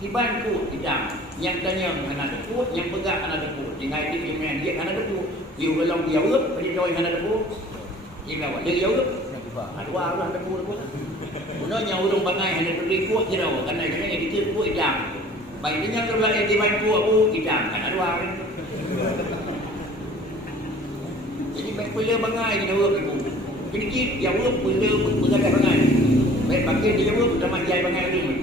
Iban ku ijam. Yang tanya mana depu, yang pegang mana depu. Tinggal di pilihan dia mana depu. Dia belum dia urut, dia join mana depu. Dia bawa dia urut. Ada orang depu depu. Gunanya urung bangai hanya beri kuat je dah. Kerana dia kuat ijam. Baik dia kalau dia main kuat aku ijam kan ada orang. Jadi baik pula bangai dia urut aku. Jadi dia urut pula berada bangai. Baik pakai dia urut sama jai bangai ni.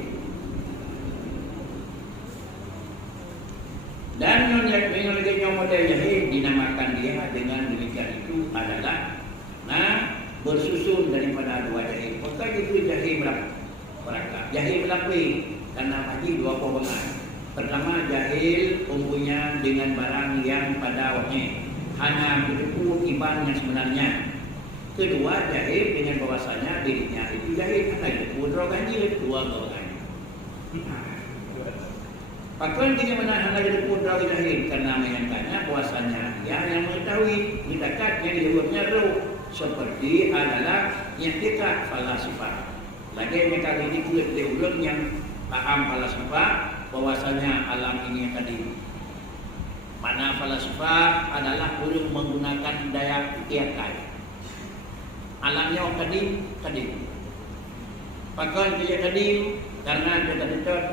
menggunakan dia dengan demikian itu adalah bersusun daripada dua jahil. Maka itu jahil berapa? Jahil berapa? Karena haji dua golongan. Pertama, jahil umumnya dengan barang yang pada waktu hanya berdepu iban yang sebenarnya. Kedua, jahil dengan bahwasanya dirinya itu jahil karena itu putra ganjil dua golongan. Pakaian dia menahan lagi putra jahil karena menyangkanya bahwasanya dia yang mengetahui dekatnya di luarnya roh seperti adalah yang dekat falasifah. Lagi yang kali ini kulit diulang yang paham falasifah bahwasanya alam ini yang tadi. Mana falasifah adalah orang menggunakan daya keyakinan. Alamnya kadim. Pakaian dia kadim karena terdetot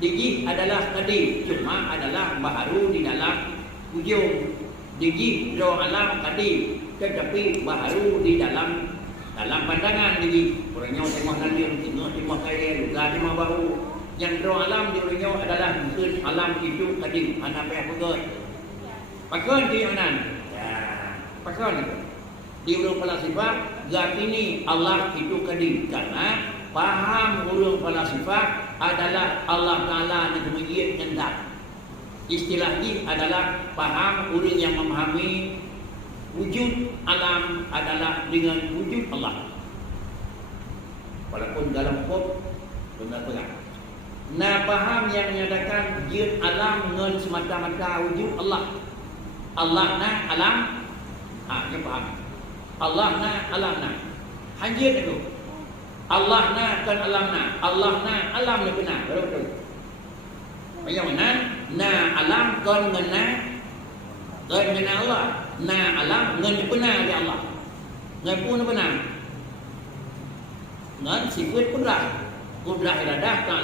Digi adalah kadim, cuma adalah baharu di dalam ujung. Digi roh alam kadim, tetapi baharu di dalam pandangan digi. Orangnya tengok nanti, tengok kaya, luka tengok bahu. Yang roh alam di orangnya adalah mungkin alam itu kadim. Anak payah pegot. Pakaian dia mana? Pakaian itu di urang falasifah zat ini Allah itu kadim karena paham urang falasifah adalah Allah Taala yang demikian hendak. Istilah ini adalah paham orang yang memahami wujud alam adalah dengan wujud Allah. Walaupun dalam kod benar-benar. Nah, paham yang menyatakan wujud alam dengan semata-mata wujud Allah. Allah na alam. Dia faham. Allah na alam na. Hajir itu. Allah na kan alam na. Allah na alam na benar. Betul. Macam mana? Na alam kan ngena. Kan ngena Allah. Na alam ngena benar di Allah. Ngena pun benar. Ngena sifat kudrah. Kudrah iradah tak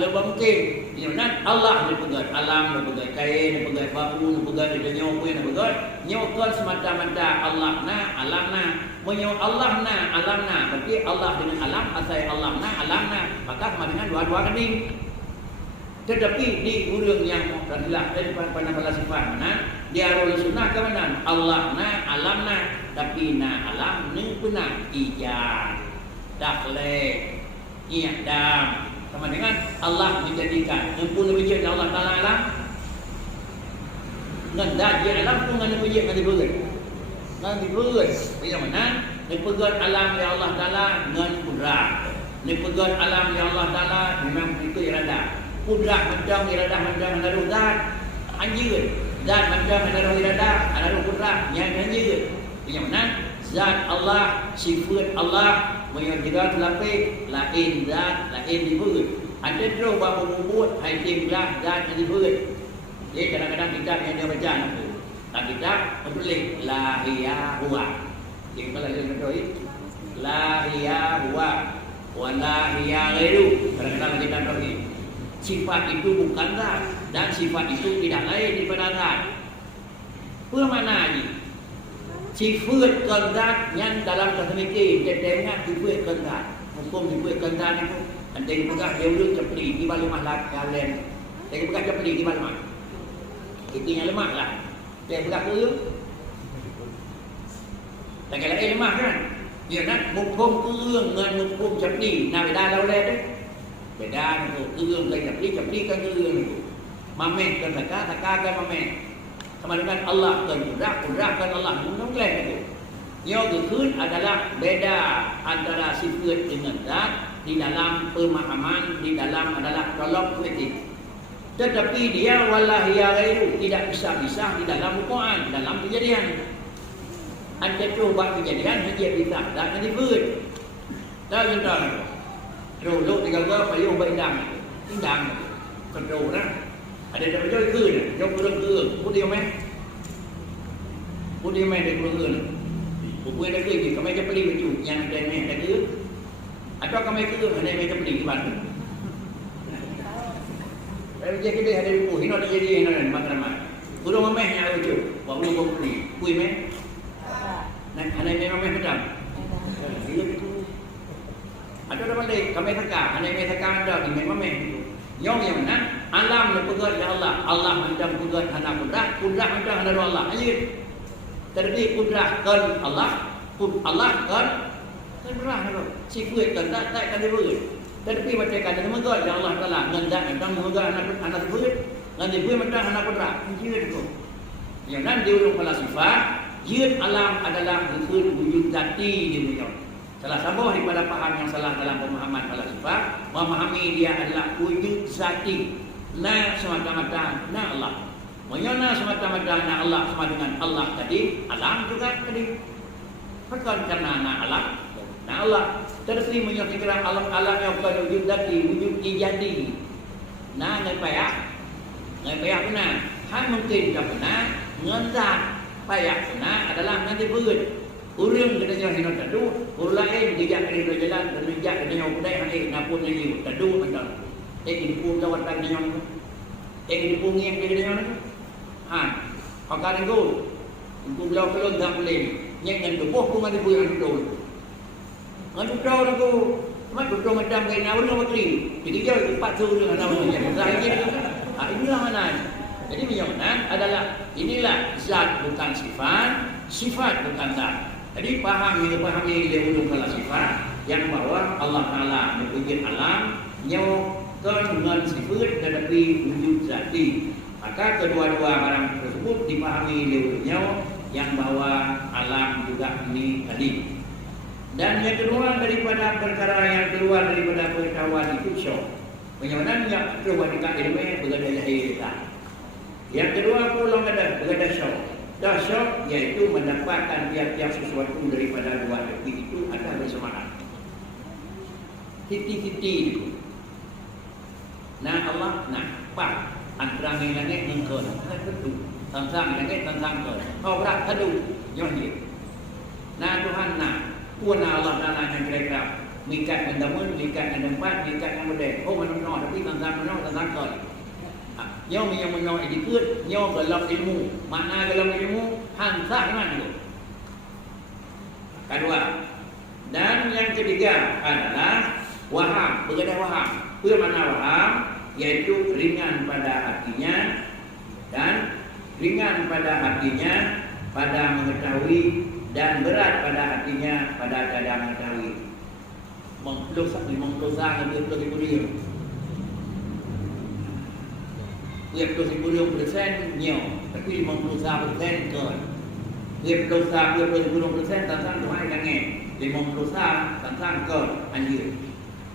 lalu mungkin. Yang Allah dia pegat alam, dia pegat kain, dia pegat batu, dia pegat dia nyokoy, dia pegat nyokol semata-mata Allah na alam na. Menyo Allah na alam na, berarti Allah dengan alam, asal Allah na alam na, maka sama dengan dua-dua kening. Tetapi di urang yang mu'tazilah dari pandang falasifah mana dia arul sunnah ke mana? Allah na alam na, tapi na alam ni benar ijaz, dakhlek, i'dam. Sama dengan Allah menjadikan empun wujud Allah Taala alam. Ngan dia alam pun ngan wujud ngan diberat. Ngan diberat. Macam mana? Ni pegat alam ya Allah Taala ngan kudrah. Ni pegat alam ya Allah Taala memang itu iradah. Kudrah macam iradah macam ada zat. Anjir. Zat macam ada iradah, ada kudrah yang anjir. Macam mana? Zat Allah, sifat Allah menyatakan lapik lain zat lain dibut. Ada terus bahawa membuat haitimlah zat yang dibut. Jadi kadang-kadang kitab yang dia baca apa? Tak kitab menulis la hiya huwa. Jadi kalau dia menulis la hiya huwa wa la hiya ghairu. Kadang-kadang kita tahu sifat itu bukan zat dan sifat itu tidak lain daripada zat. Apa maknanya? Sifat zat yang dalam tasmiki tetengah sifat zat. Hukum sifat zat itu nanti dipegang dia urut cepli di balik mahlat kalian. Dia pegang cepli di balik mahlat. Intinya lemah lah. Dia pegang ke tak kira lemah kan. Dia nak hukum keung dengan hukum cepli. Nah beda lau leh tu. Beda tu keung dengan cepli kan keung itu. Mameh kan taka kan mameh. Sama dengan Allah kan kudrah kan Allah menoleh itu. Yang kedua adalah beda antara sifat dengan zat di dalam pemahaman, di dalam adalah tolak kritik. Tetapi dia wallahi ya ghairu tidak bisa di dalam Al-Quran, dalam kejadian. Ada coba kejadian hanya kita dan disebut. Tahu contoh. Dulu tiga-tiga payung berindang. Indang. Kedua ada dapat joy ke ni? Joy kurang ke? Putih mai. Putih mai dia kurang ke ni. Buku yang ke ni, kami je beli baju yang ada ni ada ke? Atau kami ke ada mai ke beli di mana? Kalau dia kita ada buku, ini ada jadi ini ada macam-macam. Kurang mai yang baju, bawa belum beli. Kui mai. Nak ada mai macam. Atau dah balik kami taka, ada mai taka ada di mai. Yang mana Alam ni pegat ya Allah. Allah macam pegat hana kudrat. Kudrat macam hana Allah. Ayat. Terbi kudrat kan Allah. Allah kan berah tu. Si kuat kan tak kan dia berat. Tapi macam kata pegat ya Allah Taala. Ngendak macam pegat anak berat. Ngan dia macam hana kudrat. Dia tu. Yang nan dia ulung kala sifat. Jin alam adalah wujud zati di dunia. Salah satu daripada paham yang salah dalam pemahaman falsafah, memahami dia adalah wujud zati. Na semata-mata na Allah. Menyana semata-mata na Allah sama dengan Allah tadi, alam juga tadi. Bukan karena na alam, na Allah. Tetapi menyatakan alam yang bukan wujud zati, wujud ijadi. Na ngai payah benar. Han mungkin tak benar, ngendak payah benar adalah nanti berat. Orang kena jauh hidup tadu, orang lain dijak dari jalan dan dijak dari yang kedai yang napun lagi tadu macam. Di pun jawat tadi yang, di pun yang dari yang pakai itu, untuk belau belum tak boleh. Yang itu boh pun ada buat itu. Ngan tu orang tu, macam tu macam kain awal nama kering. Jadi jauh itu patut dengan nama macam. Saya ini, inilah mana. Jadi menyonan adalah inilah zat bukan sifat, sifat bukan zat. Jadi pahami dia ulung kala sifat yang bahwa Allah Taala wujud alam nyawa dengan sifat tetapi wujud zati. Maka kedua-dua barang tersebut dipahami dia ulung nyawa yang bahwa alam juga ini tadi. Dan yang kedua daripada perkara yang keluar daripada pengetahuan itu syok. Penyamaan yang keluar dekat ilmu berada jahil kita. Yang kedua pulang ada berada syok. Dahsyat yaitu mendapatkan tiap-tiap sesuatu daripada dua tepi itu ada bersamaan. Titi-titi itu. Nah Allah, pak antara langit mengkon, tentu. Tentang langit tentang kau. Kau berat teduh, nyonya. Nah Tuhan puan Allah Taala yang kira-kira mikat mendamun, mikat yang tempat, mikat yang berdek. Oh menolak tapi tentang kau. Nyom yang menolak dikut, nyom dalam ilmu. Makna dalam ilmu, hansah mana itu? Kedua. Dan yang ketiga adalah waham, berada waham. Apa makna waham? Yaitu ringan pada hatinya dan ringan pada hatinya pada mengetahui dan berat pada hatinya pada tidak mengetahui. Mengpelosah lebih dia. Dia pelosah 50% nyawa, tapi 51% kan. Dia pelosah 20% tentang Tuhan dengan 50% tentang kan anjir.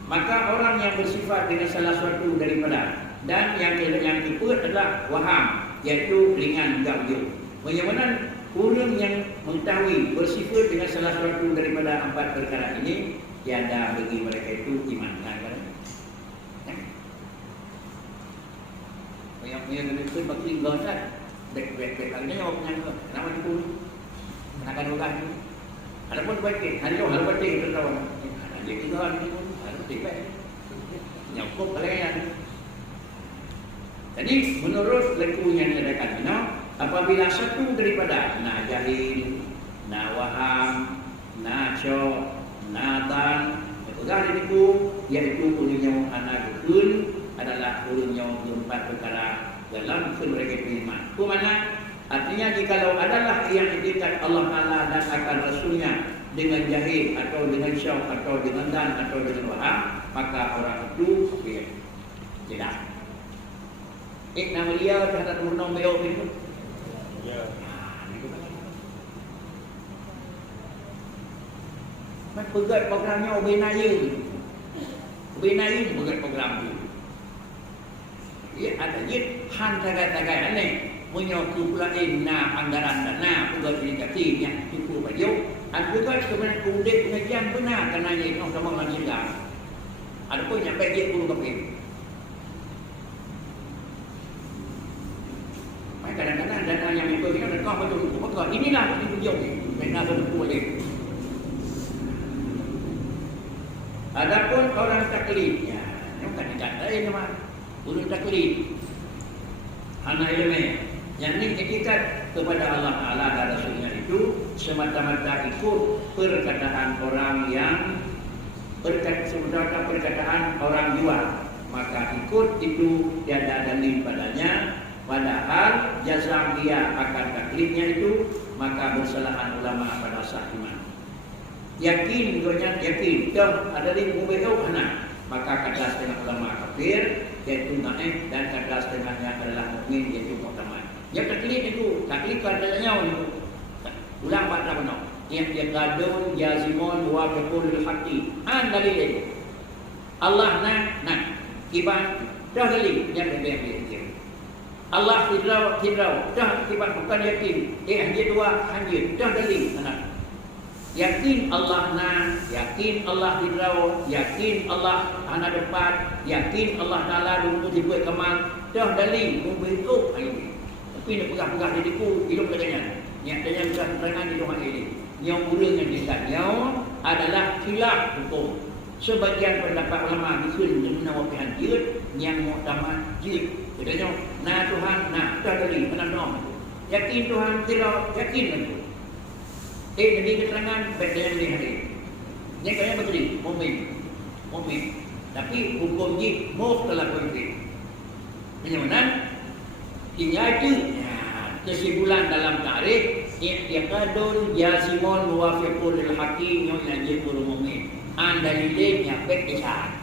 Maka orang yang bersifat dengan salah satu daripada dan yang kedua adalah waham, iaitu ringan gaujo. Bagaimana orang yang mengetahui bersifat dengan salah satu daripada empat perkara ini, tiada bagi mereka itu iman. Yang punya itu bagi gosat, dek kalinya orang yang nama itu, akan orang. Ada pun baik, hari itu hal penting itu tahu. Ada juga orang itu harus tipe, nyokok kalian. Jadi menurut leku yang ada kalinya, apabila satu daripada jahil, waham, syok, tan, pegang itu, yaitu punya anak dukun. Adalah ulun yang berempat perkara dalam mereka beriman. Itu mana? Artinya jikalau adalah yang didikat Allah Taala dan akan Rasulnya dengan jahil atau dengan syok atau dengan dan atau dengan waham, maka orang itu tidak. Nama dia terhadap undang beliau itu. Ya. Pegat programnya Ubinayun pegat program itu. Ya ada jid han tagai-tagai aneh menyoku pula anggaran dana pegat inisiatif yang cukup banyak. Ada juga sebenarnya kudek pengajian benar kerana itu sama orang Islam. Ada pun yang baik dia pun keping. Kadang-kadang dana yang itu kita nak kau betul betul. Inilah yang tujuan dana satu boleh. Adapun orang taklidnya, yang tadi kata ini mah urut taklid. Anak ilmu yang ini etikat kepada Allah Taala dan Rasulnya itu semata-mata ikut perkataan orang yang perkataan orang jual. maka ikut itu tiada dalil padanya. Padahal jazam dia akan taklifnya itu, maka bersalahan ulama pada sah iman. Yakin, gonya yakin, dah ada di mubedo anak, maka kata setengah ulama kafir, yaitu naif, dan kata setengahnya adalah mukmin, yaitu muktamad. Yang taklif itu, taklif katanya itu, ulang pada benar. Yang gadun jazimon wa biqulil haqi. Dalil itu. Allah nak kiban dah dalil yang berbeza. Allah hidrau dah kiban bukan yakin. Hanya dua hanya dah dalil anak. Yakin Allah yakin Allah hidrau, yakin Allah ana depan, yakin Allah Taala dulu dibuat kemal, dah dalil membentuk ini. Tapi nak pegang-pegang diriku hidup katanya. Nyatanya bukan terangan di rumah ini. Yang burung yang dikatnya adalah khilaf hukum. Sebagian pendapat ulama dikul dengan wakilan jid yang muktamad jid. Katanya, Tuhan, dah dalil, menang. Yakin Tuhan, tidak yakin itu. Jadi keterangan baik dengan ini hari. Yang kaya begini, mukmin. Tapi hukum jid mukhtalaf fihi. Bagaimana? Hingga itu kesimpulan dalam tarikh i'tiqadun jasimun muwafiqun lil haqqi yajibul mu'min. Dalilnya baik desan.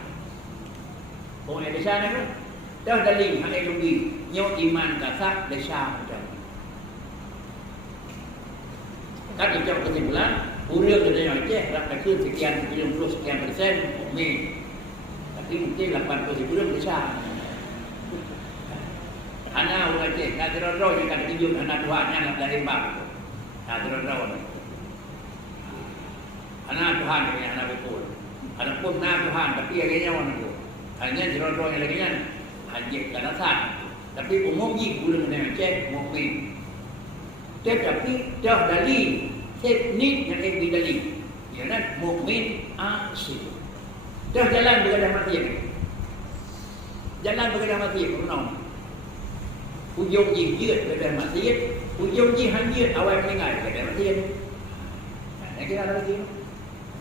Pokoknya desan itu dah dalil hak ilmu nyo iman kata desan macam. Kan itu kesimpulan urang katanya je dapat ke sekian 90 sekian persen mukmin. Tapi mungkin 80% desan. Anak orang cik, nak teror yang kata tunjuk anak Tuhan yang nak dari bab. Nak teror. Anak Tuhan yang anak betul. Anak pun nak Tuhan, tapi akhirnya orang itu. Hanya teror yang lagi kan, hajib karena sah. Tapi umum jik gula dengan cik, mukmin. Tetapi dah dalil, teknik yang lebih dalil. Ialah mukmin asyik. Dah jalan bergadah mati. Jalan bergadah mati, pernah. Ujung jihad kepada maksiat, ujung jihad awal meninggal kepada maksiat. Nah, kita ada lagi.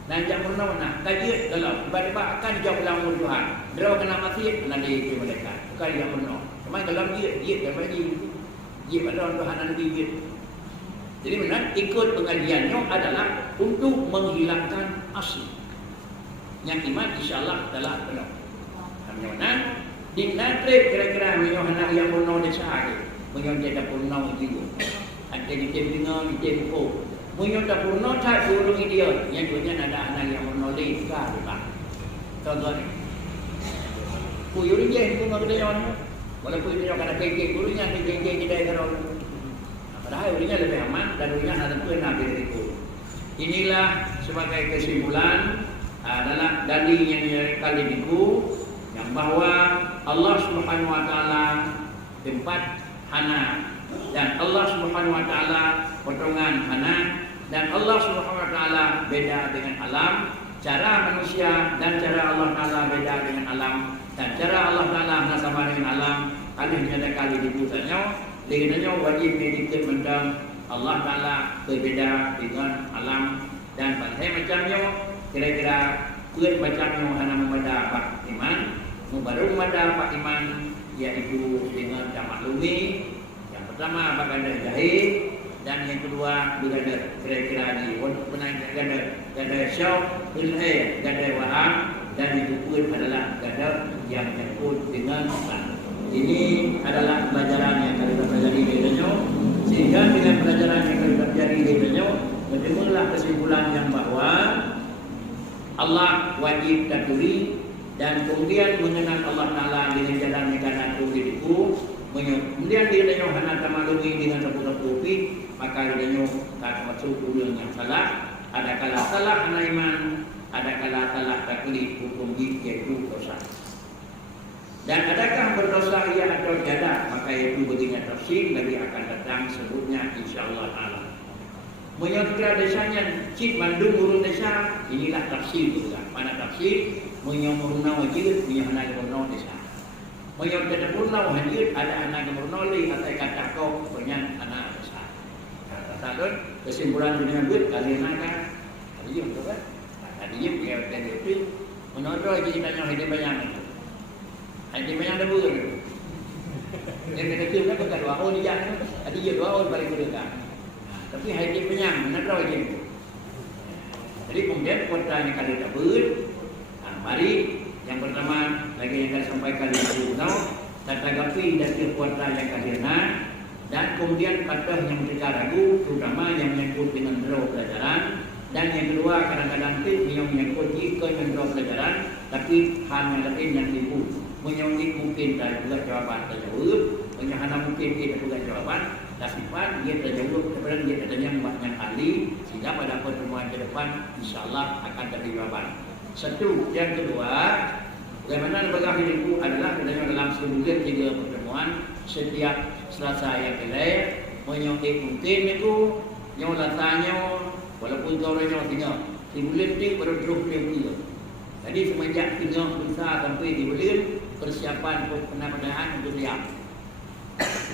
Dan jangan pernah kajian kalau tiba-tiba akan jauh lamun Tuhan. Draw kena maksiat nanti itu mereka. Bukan yang pernah. Cuma kalau jihad dan jihad pada Tuhan nanti jihad. Jadi benar ikut pengajiannya adalah untuk menghilangkan asli. Yang iman insya-Allah telah penuh. Kemudian di nanti kira-kira minyak anak yang purna desa lagi, minyak tidak purna itu, ada di dengar di tempo, minyak tak purna tak burung dia, yang punya ada anak yang purna lagi kah, tak? Contohnya, kuyur je itu nggak ada yang, walaupun itu ada keke, kurunya keke kita kalau, padahal kurunya lebih aman dan kurunya ada pun nabi itu. Inilah sebagai kesimpulan adalah dalil yang kali itu. Yang bahawa Allah Subhanahu wa taala tempat hana dan Allah Subhanahu wa taala potongan hana dan Allah Subhanahu wa taala beda dengan alam, cara manusia dan cara Allah taala beda dengan alam dan cara Allah taala sama dengan alam. Alihnya ada kali dibuatnya dengannya wajib medikat mendam Allah taala berbeda dengan alam dan pada macamnya kira-kira kuat macamnya hana membaca pak iman baru pada Pak Iman yaitu dengan jamaklumi. Yang pertama baganda jahit dan yang kedua baganda kira-kira di penang ganda syau ganda waham dan itu pun adalah ganda yang menyangkut dengan Allah. Ini adalah pelajaran yang kami pelajari bedanya, sehingga dengan pelajaran yang kami pelajari bedanya bertemulah kesimpulan yang bahawa Allah wajib taturi dan kemudian mengenal Allah Ta'ala dengan jalan negara itu, kemudian dia tanya hana tamalumi dengan rabu-rabu maka dia tanya tak masuk ulun yang salah. Ada kala salah hana iman, ada kala salah taklif hukum yaitu dosa. Dan adakah berdosa ia atau tidak, maka itu begini tafsir lagi akan datang sebutnya insyaAllah Ta'ala. Menyokra desanya cip mandung urun desa, inilah tafsir juga. Mana tafsir? Menyomurna wajib, menyomurna gemurna desa. Menyomurna purna wajib, ada anak gemurna li, atau kata kau punya anak desa. Kata sadun, kesimpulan dunia buat kalian akan Tadiyum tu kan? Tadiyum dia itu menonton kita tanya hidup banyak itu. Ada banyak ada buruk. Yang kecil kan bukan 2 tahun dia, ada dia 2 tahun paling dekat. Tapi hai dia penyang, nak tahu je. Jadi kemudian kotanya kali tabur. Mari yang pertama lagi yang saya sampaikan itu tata gapi dan kekuatan yang karena dan kemudian patah yang mereka ragu terutama yang menyangkut dengan draw pelajaran dan yang kedua kadang-kadang yang menyangkut jika yang draw pelajaran tapi hanya lain yang ibu menyangkut mungkin dari juga jawapan terjawab hanya mungkin tidak juga jawaban tapi dia terjawab kepada dia adanya banyak ahli sehingga pada pertemuan ke depan insyaallah akan ada jawaban. Satu, yang kedua bagaimana lembaga hidupku adalah dalam sebulan 3 pertemuan setiap Selasa yang kelai menyontek mungkin itu yang latanya walaupun kau orang yang tinggal di bulan ini baru terus dia. Jadi semenjak 3 besar sampai di bulan persiapan pendampingan untuk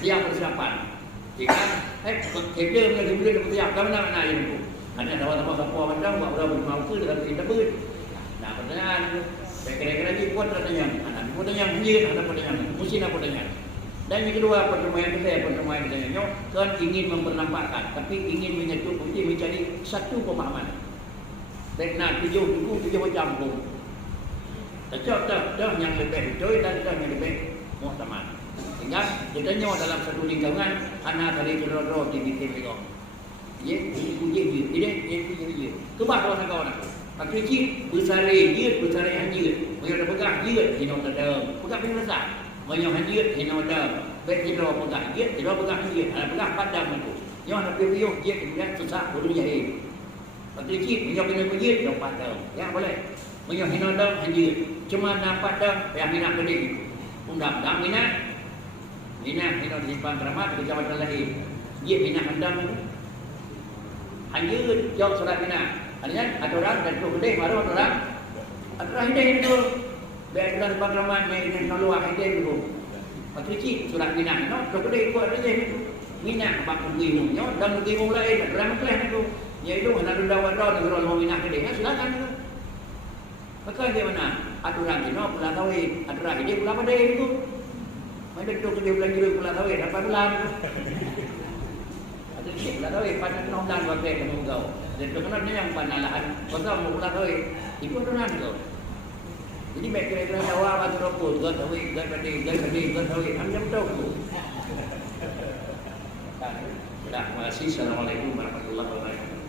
siap persiapan. Jika kita dengan di bulan persiap kau mana yang itu ada tahu-tahu kapal pandang buat berapa mampu dalam kita ber. Nah pertanyaan kira-kira ni kuat pertanyaan anak pertanyaan hujir ada pertanyaan mesti ada pertanyaan. Dan yang kedua pertemuan kita kan ingin mempernampakkan tapi ingin menyentuh mesti mencari satu pemahaman. Baik nak 7 macam pun. Tak yang lebih betul dan yang lebih muhtamal. Sehingga kita nyawa dalam satu lingkungan anak dari kedua-dua dibikin lego. Ya, ini dia. Kebah kawan-kawan. Pakcik besar hanya. Banyak pegang dia hino dalam. Pegang biasa. Banyak hanya hino dalam. Baik hino pegang dia, hino pegang dia. Ada pegang padam itu. Yang nak pergi dia kemudian susah baru jadi. Pakcik banyak benda dia padam. Ya boleh. Banyak hino dalam hanya. Cuma nak padam yang minat gede. Undang-undang minat hino disimpan keramat di jabatan lahir. Dia minat undang itu. Hanya jawab surat minat. Hanya aturan dan tu gede baru aturan ini itu baiklah pengalaman yang lalu akhir itu pakcik surat minat no tu gede buat aja itu minat bak gimu nyo dan gimu lain ram kelas itu yaitu hendak dawan-dawan negara mau minat gede silakan itu maka bagaimana aturan ini pula tahu aturan ini pula pada itu mana tu gede bulan jiru pula tahu berapa bulan itu pula tahu pada tahun waktu kamu kau dan sebenarnya yang panalaan pasal mau pula tahu itu aturan kau. Jadi baik kira-kira jawab atau rokok, gak tahu, gak tahu, jam tahu. Terima kasih. Assalamualaikum warahmatullahi wabarakatuh.